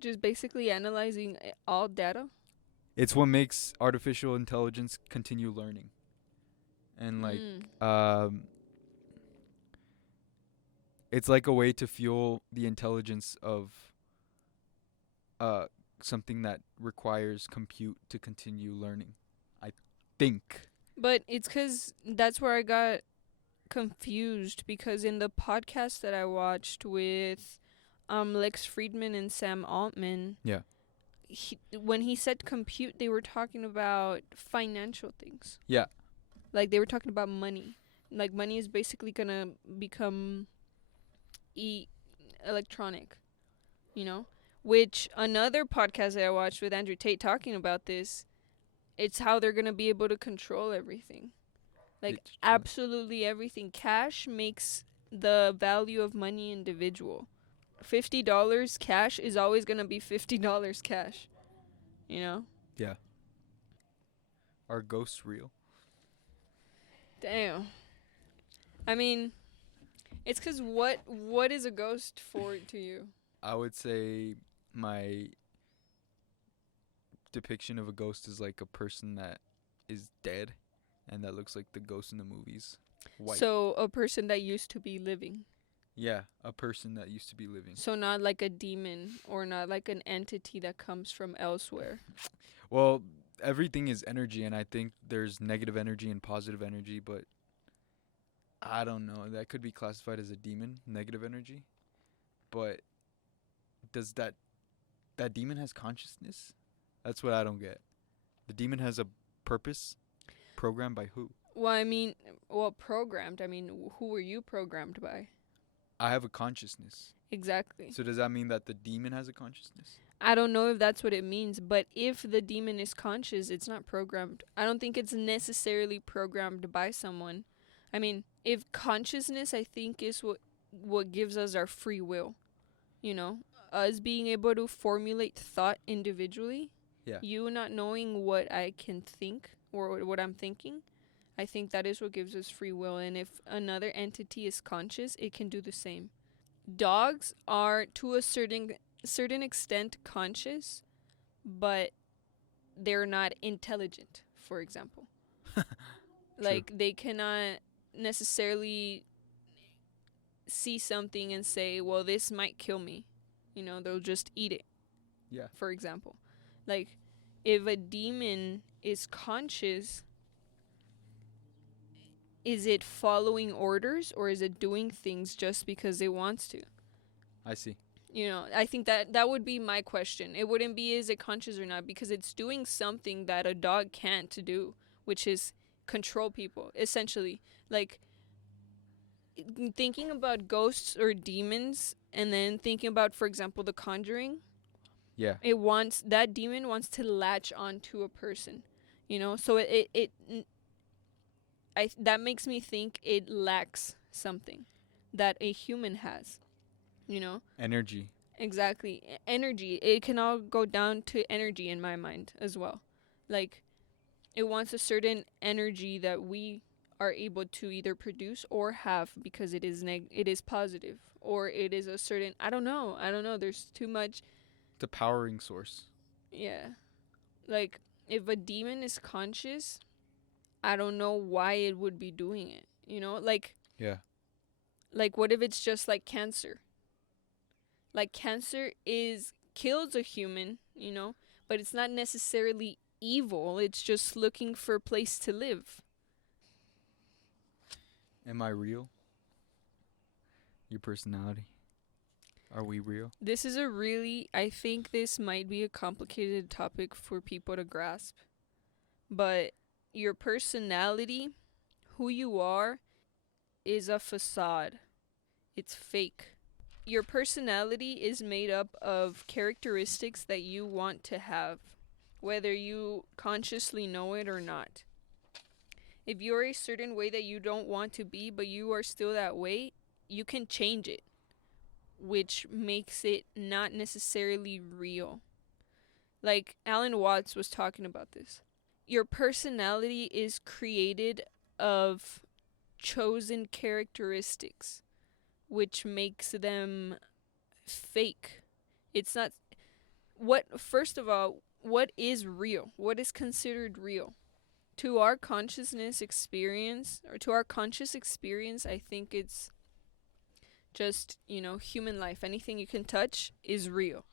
Just basically analyzing all data. it's what makes artificial intelligence continue learning. And like it's like a way to fuel the intelligence of something that requires compute to continue learning. I think. But it's 'cause that's where I got confused, because in the podcast that I watched with Lex Friedman and Sam Altman, Yeah. when he said compute, they were talking about financial things. Yeah. Like they were talking about money. Like money is basically gonna become electronic, you know? Which another podcast that I watched with Andrew Tate talking about this, it's how they're gonna be able to control everything. Like It's true. absolutely everything. Cash makes the value of money individual. $50 cash is always gonna be $50 cash. You know? Yeah. Are ghosts real? Damn. I mean, it's 'cause what is a ghost for to you? I would say my depiction of a ghost is like a person that is dead and that looks like the ghost in the movies. White. So a person that used to be living. Yeah, a person that used to be living. So not like a demon or not like an entity that comes from elsewhere. Well, everything is energy, and I think there's negative energy and positive energy, but I don't know. That could be classified as a demon, negative energy. But does that demon has consciousness? That's what I don't get. The demon has a purpose, programmed by who? Well, I mean, programmed. I mean, who were you programmed by? I have a consciousness. Exactly. So does that mean that the demon has a consciousness? I don't know if that's what it means, but if the demon is conscious, it's not programmed. I don't think it's necessarily programmed by someone. I mean, if consciousness, I think, is what gives us our free will. You know, us being able to formulate thought individually. Yeah. You not knowing what I can think or what I'm thinking. I think that is what gives us free will. And if another entity is conscious, it can do the same. dogs are to a certain extent conscious, but they're not intelligent, for example. True. Like they cannot necessarily see something and say, "Well, this might kill me." They'll just eat it, Yeah. for example. Like if a demon is conscious, is it following orders or is it doing things just because it wants to? I see. I think that would be my question. It wouldn't be is it conscious or not, because it's doing something that a dog can't do, which is control people, essentially. Like thinking about ghosts or demons and then thinking about, for example, The Conjuring, Yeah. that demon wants to latch onto a person, so that makes me think it lacks something that a human has, you know Energy. exactly. Energy, it can all go down to energy in my mind as well. Like it wants a certain energy that we are able to either produce or have because it is positive, or it is a certain, I don't know, there's too much. The powering source. Yeah, like if a demon is conscious, I don't know why it would be doing it, Yeah. like what if it's just like cancer? Like cancer is kills a human, but it's not necessarily evil, it's just looking for a place to live. Am I real? Your personality. Are we real? This is a really, I think this might be a complicated topic for people to grasp, but your personality, who you are, is a facade. It's fake. Your personality is made up of characteristics that you want to have, whether you consciously know it or not. If you're a certain way that you don't want to be, but you are still that way, you can change it, which makes it not necessarily real. Like Alan Watts was talking about this. Your personality is created of chosen characteristics, which makes them fake. It's not first of all, what is real? What is considered real? To our consciousness experience, or to our conscious experience, I think it's just, human life. Anything you can touch is real.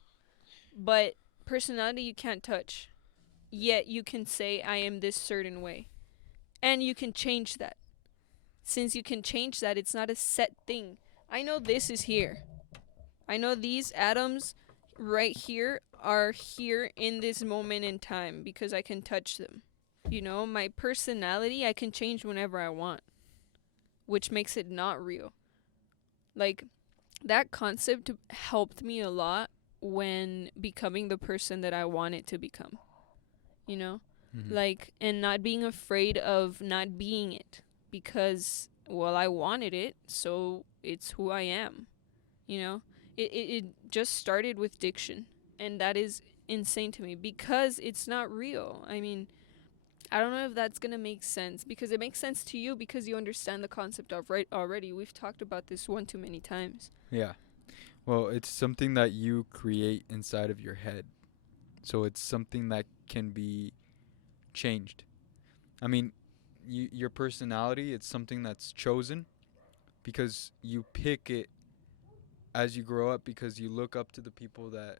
But personality you can't touch. Yet you can say, I am this certain way. And you can change that. Since you can change that, it's not a set thing. I know this is here. I know these atoms right here are here in this moment in time because I can touch them. My personality I can change whenever I want, which makes it not real. Like, that concept helped me a lot when becoming the person that I wanted to become, you know? Mm-hmm. Like, and not being afraid of not being it because, well, I wanted it, so it's who I am, you know? It just started with diction, and that is insane to me because it's not real. I mean, I don't know if that's gonna make sense because it makes sense to you because you understand the concept of right already. We've talked about this one too many times. Yeah. Well, it's something that you create inside of your head. So it's something that can be changed. I mean, your personality, it's something that's chosen because you pick it as you grow up because you look up to the people that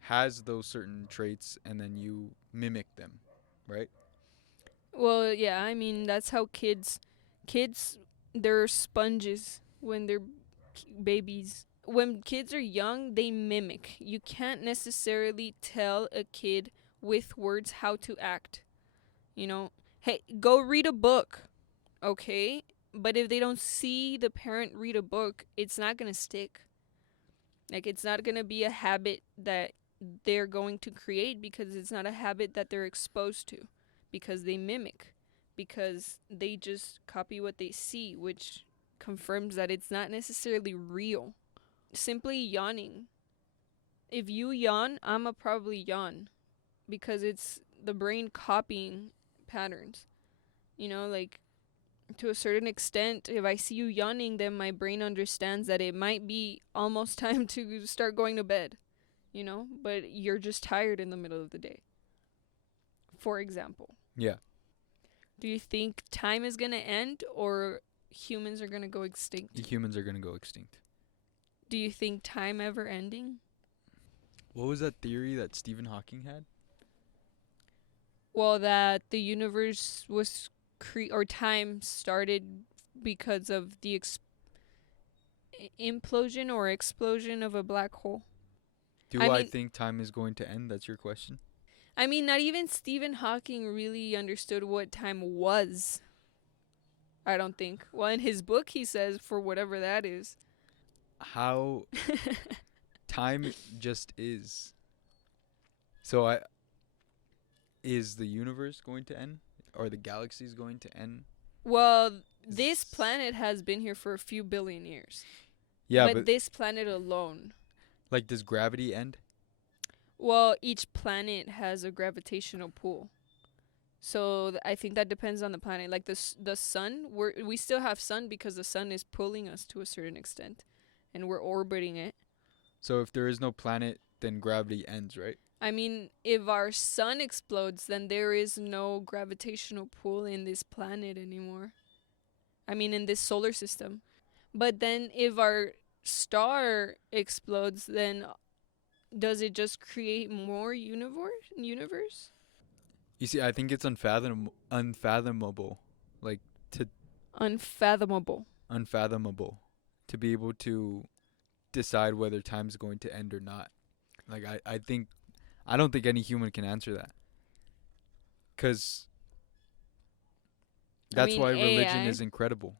has those certain traits and then you mimic them, right? Well, yeah, I mean that's how kids they're sponges when they're babies. When kids are young, they mimic. You can't necessarily tell a kid with words how to act. Hey, go read a book, okay? But if they don't see the parent read a book, it's not going to stick. Like, it's not going to be a habit that they're going to create because it's not a habit that they're exposed to, because they mimic, because they just copy what they see, which confirms that it's not necessarily real. Simply yawning. If you yawn, I'ma probably yawn because it's the brain copying patterns. Like to a certain extent, if I see you yawning, then my brain understands that it might be almost time to start going to bed, you know? But you're just tired in the middle of the day, for example. Yeah. Do you think time is going to end or humans are going to go extinct? Humans are gonna go extinct. Do you think time ever ending? What was that theory that Stephen Hawking had? Well, that the universe was or time started because of the implosion or explosion of a black hole. Do I I mean- think time is going to end? That's your question. I mean, not even Stephen Hawking really understood what time was. I don't think. Well, in his book, he says for whatever that is. How time just is. So is the universe going to end? Or the galaxies going to end? Well, this planet has been here for a few billion years. Yeah, but this planet alone. like, does gravity end? Well, each planet has a gravitational pull. So I think that depends on the planet. Like the sun, we still have sun because the sun is pulling us to a certain extent, and we're orbiting it. So if there is no planet, then gravity ends, right? I mean, if our sun explodes, then there is no gravitational pull in this planet anymore. I mean, in this solar system. But then if our star explodes, then does it just create more universe? You see, I think it's unfathomable. Like, Unfathomable. unfathomable to be able to decide whether time's going to end or not. Like, I don't think any human can answer that. Because that's why religion AI. is incredible.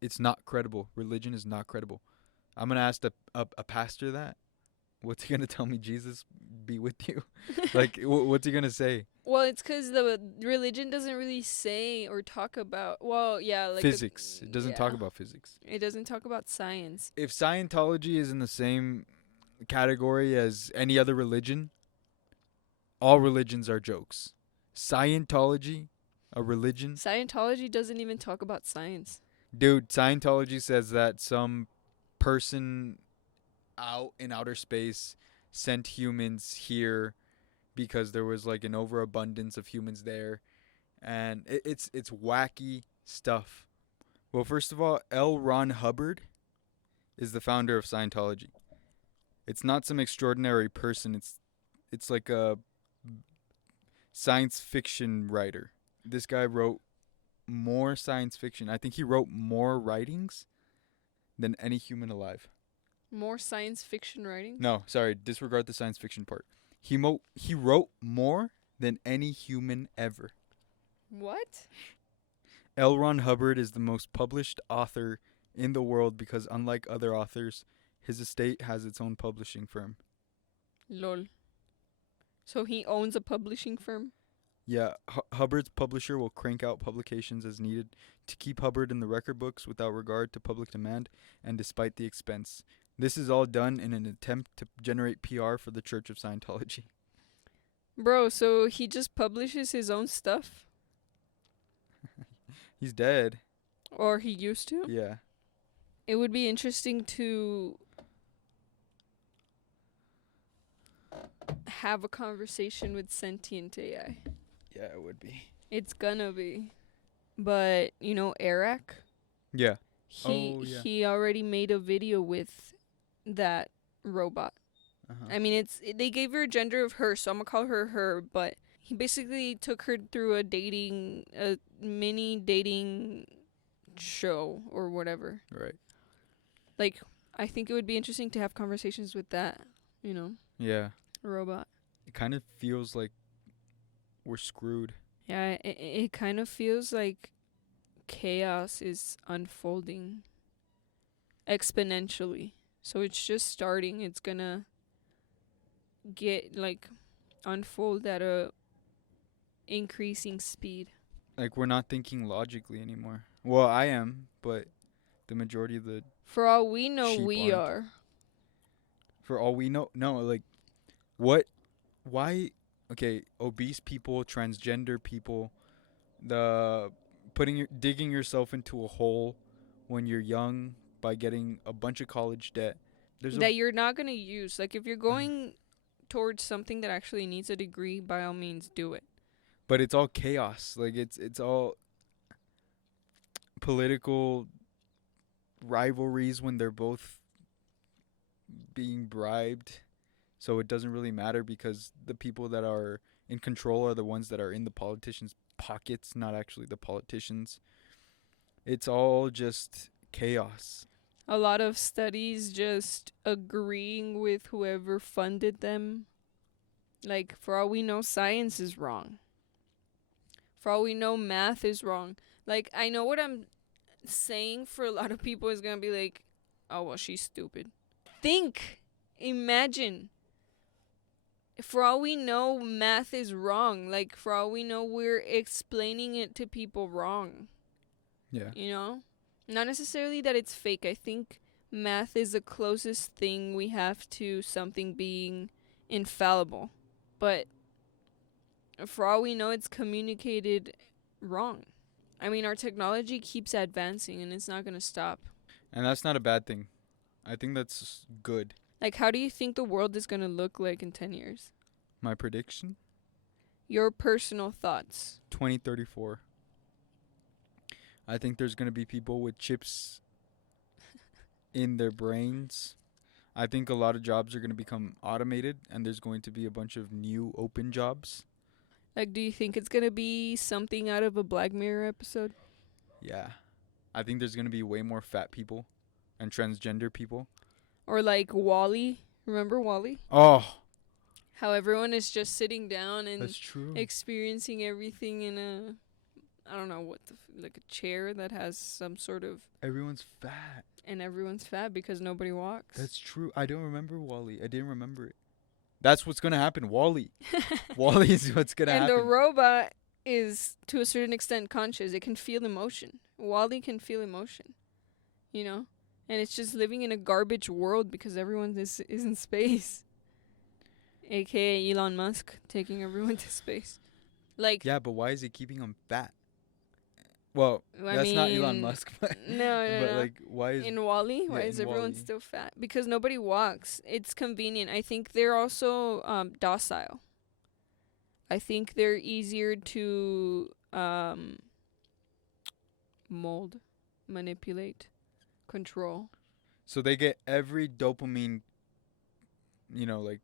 It's not credible. Religion is not credible. I'm going to ask a pastor that. What's he going to tell me? Jesus be with you? Like, what's he going to say? Well, it's because the religion doesn't really say or talk about. Well, yeah, like Physics. It doesn't talk yeah. about physics. It doesn't talk about science. If Scientology is in the same category as any other religion, all religions are jokes. Scientology, a religion? Scientology doesn't even talk about science. Dude, Scientology says that some person out in outer space sent humans here because there was like an overabundance of humans there, and it's wacky stuff. Well, first of all, L. Ron Hubbard is the founder of Scientology. It's not some extraordinary person. It's like a science fiction writer. This guy wrote more science fiction. I think he wrote more writings than any human alive. More science fiction writing? No, sorry, disregard the science fiction part. He wrote more than any human ever. What? L. Ron Hubbard is the most published author in the world because, unlike other authors, his estate has its own publishing firm. Lol. So he owns a publishing firm? Yeah, Hubbard's publisher will crank out publications as needed to keep Hubbard in the record books without regard to public demand and despite the expense. This is all done in an attempt to generate PR for the Church of Scientology. Bro, so he just publishes his own stuff? He's dead. Or he used to? Yeah. It would be interesting to have a conversation with sentient AI. Yeah, it would be. It's gonna be. But, you know, Eric? Yeah. He already made a video with that robot. Uh-huh. I mean, they gave her a gender of her, so I'm gonna call her her, but he basically took her through a mini dating show or whatever. Right. Like, I think it would be interesting to have conversations with that, you know, Yeah. robot. It kind of feels like we're screwed. Yeah, it kind of feels like chaos is unfolding exponentially. So it's just starting. It's gonna get like unfold at a increasing speed. Like, we're not thinking logically anymore. Well, I am, but the majority of the... For all we know, Sheep we aren't. are. For all we know... No, like, what... Why... Okay, obese people, transgender people, the digging yourself into a hole when you're young by getting a bunch of college debt. There's a That you're not going to use. Like, if you're going towards something that actually needs a degree, by all means, do it. but it's all chaos. Like it's all political rivalries when they're both being bribed. So it doesn't really matter because the people that are in control are the ones that are in the politicians' pockets, not actually the politicians. It's all just chaos. A lot of studies just agreeing with whoever funded them. Like, for all we know, science is wrong. For all we know, math is wrong. Like, I know what I'm saying for a lot of people is going to be like, oh, well, she's stupid. Imagine. For all we know, math is wrong. Like, for all we know, we're explaining it to people wrong. Yeah. You know? Not necessarily that it's fake. I think math is the closest thing we have to something being infallible. But for all we know, it's communicated wrong. I mean, our technology keeps advancing and it's not going to stop. And that's not a bad thing. I think that's good. Like, how do you think the world is going to look like in 10 years? My prediction? Your personal thoughts. 2034. I think there's going to be people with chips in their brains. I think a lot of jobs are going to become automated and there's going to be a bunch of new open jobs. Like, do you think it's going to be something out of a Black Mirror episode? Yeah. I think there's going to be way more fat people and transgender people. Or like Wall-E. Remember Wall-E? Oh, How everyone is just sitting down and that's true. experiencing everything in a, I don't know what, like a chair that has some sort of, Everyone's fat. and everyone's fat because nobody walks. That's true. I don't remember Wall-E. I didn't remember it. That's what's going to happen. Wall-E. Wall-E is what's going to And happen. the robot is, to a certain extent, conscious. It can feel emotion. Wall-E can feel emotion, you know? And it's just living in a garbage world because everyone is in space. AKA Elon Musk taking everyone to space. Like, Yeah, but why is it keeping them fat? Well, I that's not Elon mean, Musk, but, no, but no. like, why is In Wall-E? Why Yeah, is in everyone Wall-E. still fat? Because nobody walks. It's convenient. I think they're also docile. I think they're easier to mold, manipulate, control. so they get every dopamine, like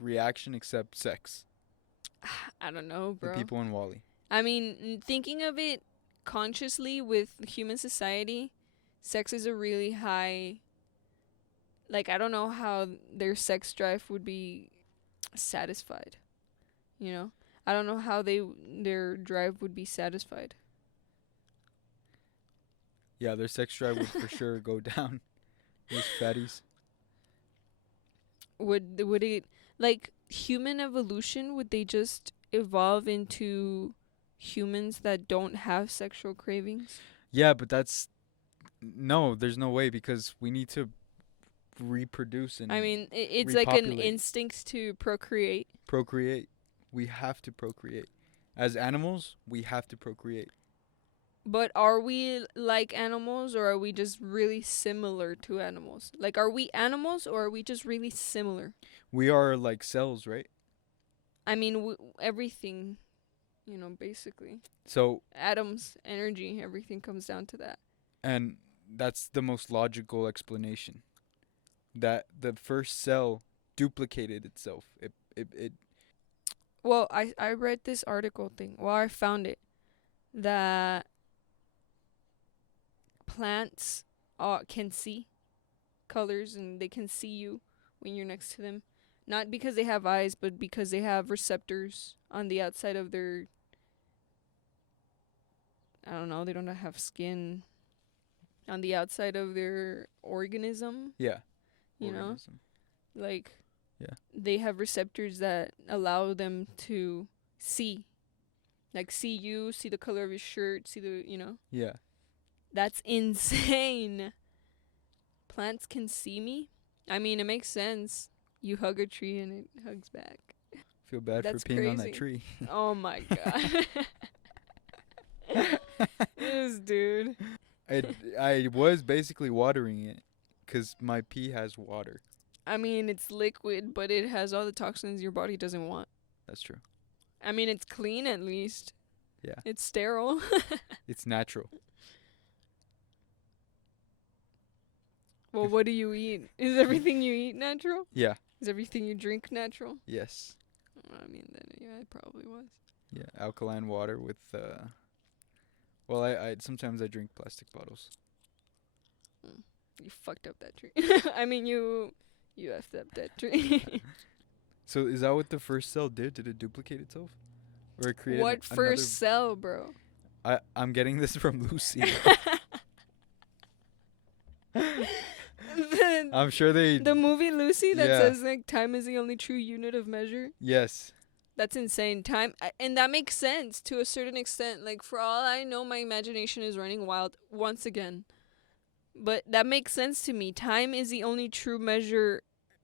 reaction except sex. I don't know, The bro. people in Wall-E. I mean, thinking of it consciously with human society, sex is a really high. Like, I don't know how their sex drive would be satisfied. You know? I don't know how their drive would be satisfied. Yeah, their sex drive would for sure go down. Those fatties. Would it, like, human evolution, would they just evolve into humans that don't have sexual cravings? Yeah, but no. There's no way because we need to reproduce and I mean, it's like an repopulate. instinct to procreate. Procreate. We have to procreate. As animals, we have to procreate. But are we like animals, or are we just really similar to animals? Like, are we animals, or are we just really similar? We are like cells, right? I mean, everything, basically. So, Atoms, energy, everything comes down to that. and that's the most logical explanation. That the first cell duplicated itself. It Well, I read this article thing. Well, I found it. That plants can see colors and they can see you when you're next to them. Not because they have eyes, but because they have receptors on the outside of their, I don't know, they don't have skin on the outside of their organism, yeah. you know? Organism. Like, Yeah. they have receptors that allow them to see. Like, see you, see the color of your shirt, see the. Yeah. That's insane. Plants can see me? I mean, it makes sense. You hug a tree and it hugs back. Feel bad That's for peeing on that crazy. tree. Oh my god. This dude. I was basically watering it because my pee has water. I mean, it's liquid, but it has all the toxins your body doesn't want. That's true. I mean, it's clean at least. Yeah. It's sterile. It's natural. Well, what do you eat? Is everything you eat natural? Yeah. Is everything you drink natural? Yes. I mean, then yeah, it probably was. Yeah. Alkaline water with well, I sometimes I drink plastic bottles. You fucked up that tree. I mean, you effed up that tree. So is that what the first cell did? Did it duplicate itself? Or it created What first cell, bro? I'm getting this from Lucy. I'm sure they The movie Lucy that Yeah. says like time is the only true unit of measure. Yes. That's insane. And that makes sense to a certain extent. Like for all I know, my imagination is running wild once again. But that makes sense to me. Time is the only true measure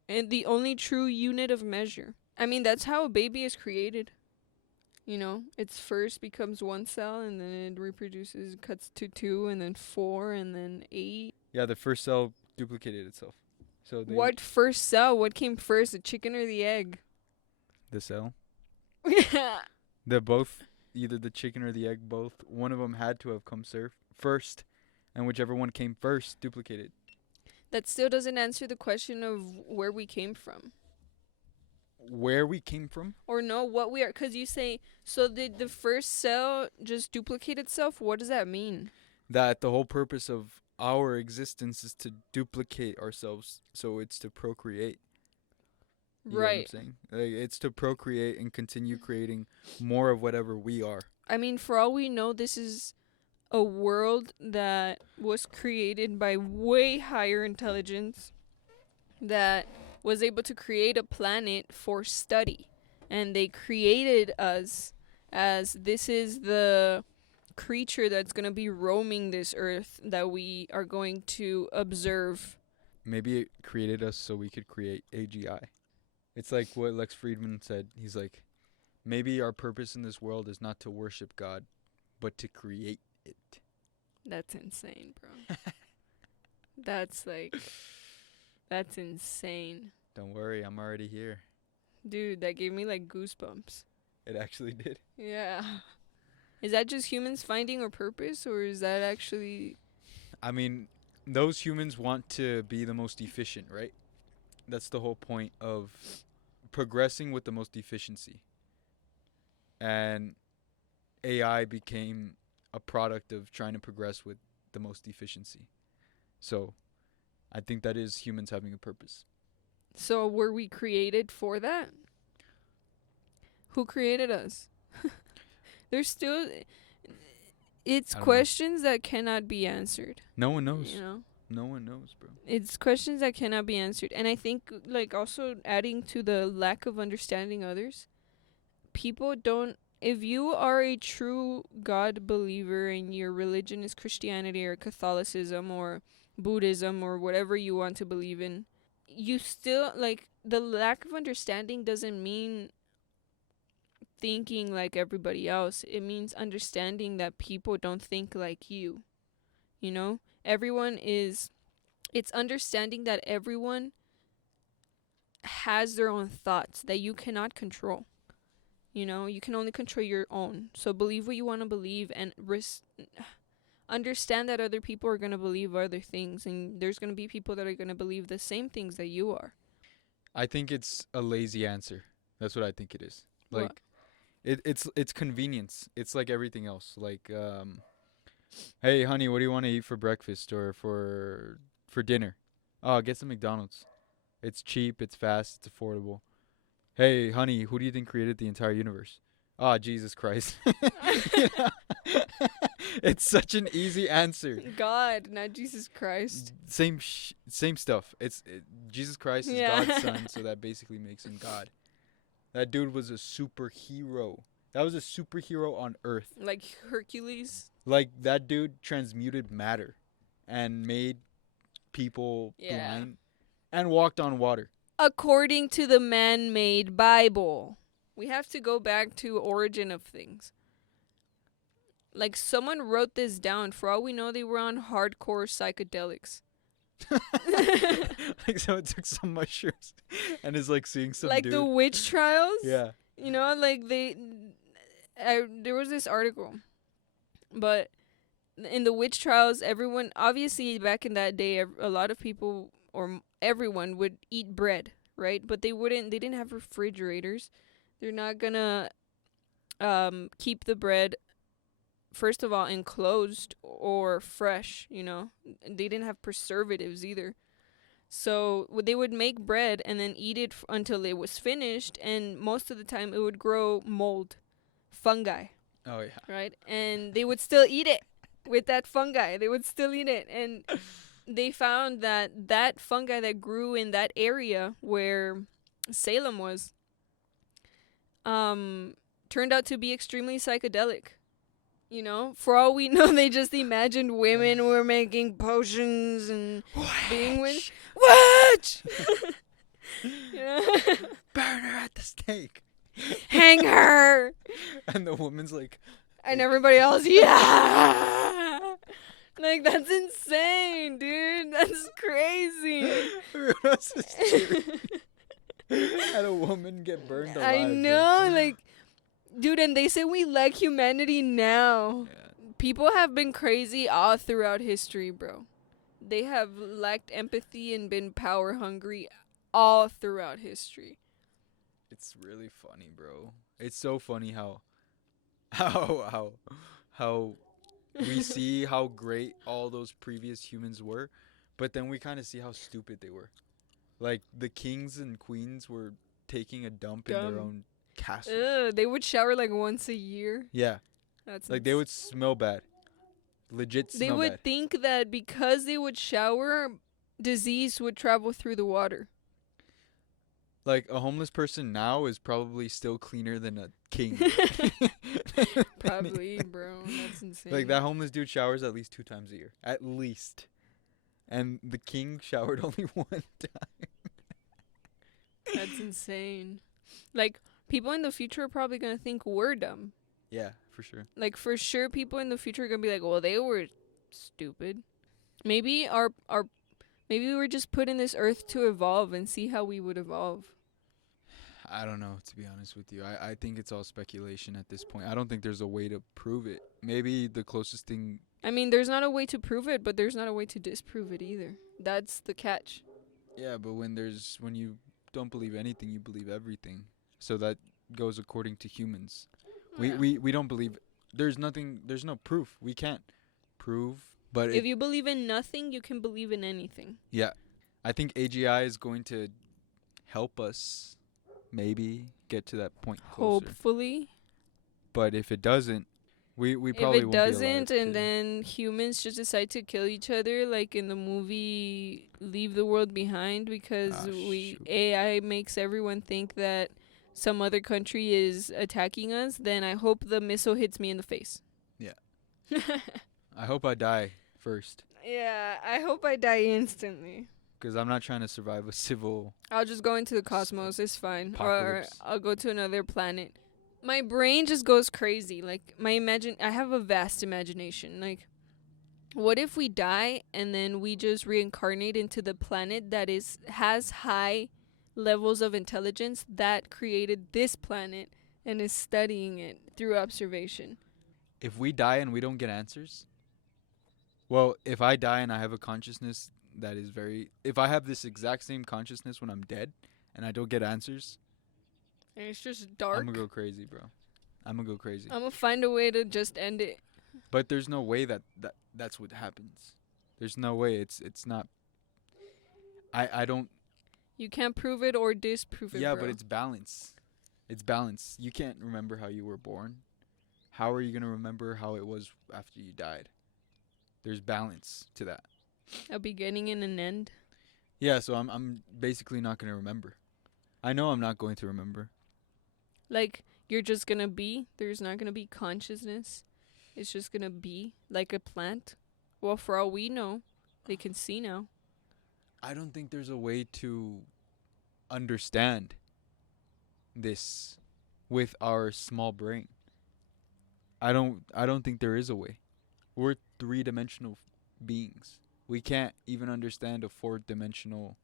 and the only true unit of measure. I mean, that's how a baby is created. You know, it's first becomes one cell and then it reproduces, cuts to 2 and then 4 and then 8. Yeah, the first cell duplicated itself. So What first cell? What came first, the chicken or the egg? the cell? Yeah. They're both either the chicken or the egg both. One of them had to have come first, and whichever one came first duplicated. That still doesn't answer the question of where we came from. Where we came from? Or no, what we are. Because you say, so did the first cell just duplicate itself? What does that mean? That the whole purpose of our existence is to duplicate ourselves, so it's to procreate. You know what I'm Right. saying? Like, it's to procreate and continue creating more of whatever we are. I mean, for all we know, this is a world that was created by way higher intelligence that was able to create a planet for study. And they created us as this is the creature that's going to be roaming this earth that we are going to observe. Maybe it created us so we could create AGI. It's like what Lex Friedman said. He's like, maybe our purpose in this world is not to worship God, but to create it. That's insane, bro. That's insane. Don't worry, I'm already here. Dude, that gave me like goosebumps. It actually did. Yeah. Is that just humans finding a purpose, or is that actually... I mean, those humans want to be the most efficient, right? That's the whole point of progressing with the most efficiency. And AI became a product of trying to progress with the most efficiency. So, I think that is humans having a purpose. So were we created for that? Who created us? There's still... It's I don't know. questions that cannot be answered, No one knows. you know? No one knows, bro. It's questions that cannot be answered. And I think, like, also adding to the lack of understanding others, people don't... If you are a true God believer and your religion is Christianity or Catholicism or Buddhism or whatever you want to believe in, you still, like, the lack of understanding doesn't mean thinking like everybody else. It means understanding that people don't think like you. You know? Everyone is... It's understanding that everyone has their own thoughts that you cannot control. You know, you can only control your own. So believe what you want to believe and understand that other people are going to believe other things. And there's going to be people that are going to believe the same things that you are. I think it's a lazy answer. That's what I think it is. What? Like, it's convenience. It's like everything else. Like, hey, honey, what do you want to eat for breakfast or for dinner? Oh, get some McDonald's. It's cheap, it's fast, it's affordable. Hey, honey, who do you think created the entire universe? Ah, Jesus Christ. It's such an easy answer. God, not Jesus Christ. Same stuff. Jesus Christ is Yeah. God's son, so that basically makes him God. That dude was a superhero. That was a superhero on Earth. Like Hercules. Like, that dude transmuted matter and made people Yeah. blind and walked on water. According to the man-made Bible. We have to go back to origin of things. Like someone wrote this down. For all we know, they were on hardcore psychedelics. Like someone took some mushrooms and is like seeing some Like the dude. witch trials. Yeah. You know, like there was this article, but in the witch trials, everyone obviously back in that day, a lot of people everyone would eat bread, right? But they wouldn't. They didn't have refrigerators. They're not gonna keep the bread first of all enclosed or fresh. You know, they didn't have preservatives either. So they would make bread and then eat it until it was finished, and most of the time it would grow mold, fungi, Oh yeah. right? And they would still eat it with that fungi. They would still eat it, and they found that that fungi that grew in that area where Salem was, turned out to be extremely psychedelic. You know, for all we know, they just imagined women were making potions and being with witch. Yeah. Burn her at the stake. Hang her. And the woman's like, And everybody else, yeah. Like, that's insane, dude. That's crazy. everyone else is cheering. Had a woman get burned alive. I know, like, dude, and they say we lack humanity now. Yeah. People have been crazy all throughout history, bro. They have lacked empathy and been power hungry all throughout history. It's really funny, bro. It's so funny how we see how great all those previous humans were, but then we kind of see how stupid they were. Like the kings and queens were taking a dump in their Dumb. own castles. Ugh, they would shower like once a year. Yeah, That's like they would smell bad. Legit They smell would bad. think that because they would shower, disease would travel through the water. Like a homeless person now is probably still cleaner than a king. Probably, bro. That's insane. Like that homeless dude showers at least 2 times a year, at least. And the king showered only 1 time. That's insane. Like, people in the future are probably going to think we're dumb. Yeah, for sure. Like, for sure, people in the future are going to be like, well, they were stupid. Maybe maybe we were just put in this earth to evolve and see how we would evolve. I don't know, to be honest with you. I think it's all speculation at this point. I don't think there's a way to prove it. Maybe the closest thing. I mean, there's not a way to prove it, but there's not a way to disprove it either. That's the catch. Yeah, but when you don't believe anything, you believe everything. So that goes according to humans. Yeah. We don't believe. There's no proof. We can't prove. But If you believe in nothing, you can believe in anything. yeah, I think AGI is going to help us maybe get to that point closer. Hopefully. But if it doesn't, we If probably it won't be alive doesn't, and to- then humans just decide to kill each other, like in the movie Leave the World Behind, because Ah, shoot. AI makes everyone think that some other country is attacking us, then I hope the missile hits me in the face. Yeah. I hope I die first, Yeah, I hope I die instantly. because I'm not trying to survive a civil. I'll just go into the cosmos. It's fine. Or Apocalypse. I'll go to another planet. My brain just goes crazy. Like I have a vast imagination. Like, what if we die and then we just reincarnate into the planet that has high levels of intelligence that created this planet and is studying it through observation? If we die and we don't get answers, well, if I die and I have a consciousness that is if I have this exact same consciousness when I'm dead and I don't get answers, And it's just dark. I'm gonna go crazy, bro. I'm gonna go crazy. I'm gonna find a way to just end it. But there's no way that's what happens. There's no way. It's not. I don't. You can't prove it or disprove it. Yeah, bro. but it's balance. It's balance. You can't remember how you were born. How are you gonna remember how it was after you died? There's balance to that. a beginning and an end. Yeah, so I'm basically not gonna remember. I know I'm not going to remember. Like, you're just gonna be. There's not gonna be consciousness. It's just gonna be like a plant. Well, for all we know, they can see now. I don't think there's a way to understand this with our small brain. I don't think there is a way. We're three-dimensional beings. We can't even understand a fourth-dimensional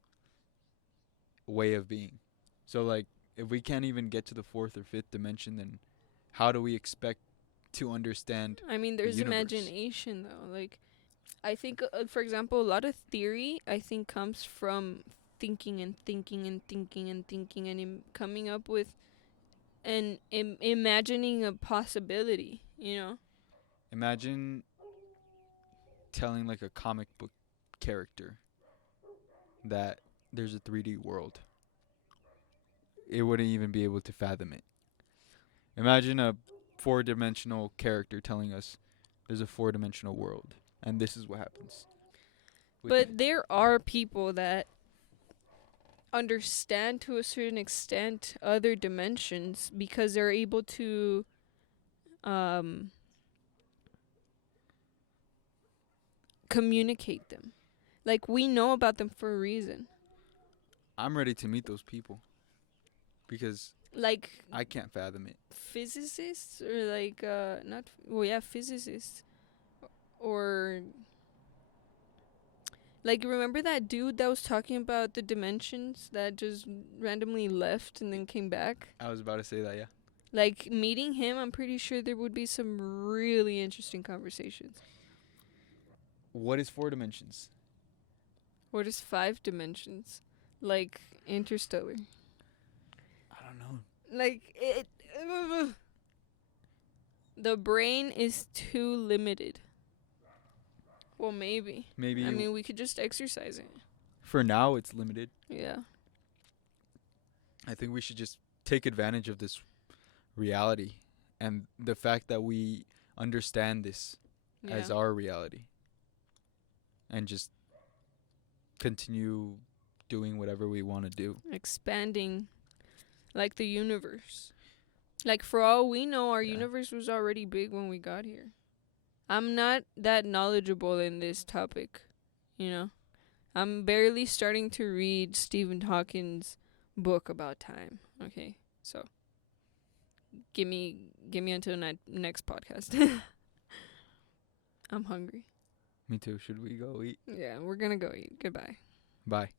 way of being. So like if we can't even get to the fourth or fifth dimension, then how do we expect to understand I mean, the there's universe? imagination though. Like, I think, for example, a lot of theory I think comes from thinking and thinking and thinking and thinking and coming up with and imagining a possibility. You know, Imagine telling like a comic book character that there's a 3D world. It wouldn't even be able to fathom it. Imagine a four-dimensional character telling us there's a four-dimensional world and this is what happens with it. but there are people that understand to a certain extent other dimensions because they're able to um communicate them. Like, we know about them for a reason. I'm ready to meet those people because Like I can't fathom it. physicists or like not well yeah, physicists or like, remember that dude that was talking about the dimensions that just randomly left and then came back? I was about to say that, yeah. Like, meeting him, I'm pretty sure there would be some really interesting conversations. What is four dimensions? What is 5 dimensions? Like Interstellar. I don't know. Like it. The brain is too limited. Well, maybe. Maybe I mean, we could just exercise it. for now it's limited. Yeah. I think we should just take advantage of this reality and the fact that we understand this as Yeah. our reality and just continue doing whatever we want to do. Expanding, like the universe. Like, for all we know, our Yeah. universe was already big when we got here. I'm not that knowledgeable in this topic, you know? I'm barely starting to read Stephen Hawking's book about time. Okay, so give me until next podcast. I'm hungry. Me too. Should we go eat? Yeah, we're gonna go eat. Goodbye. Bye.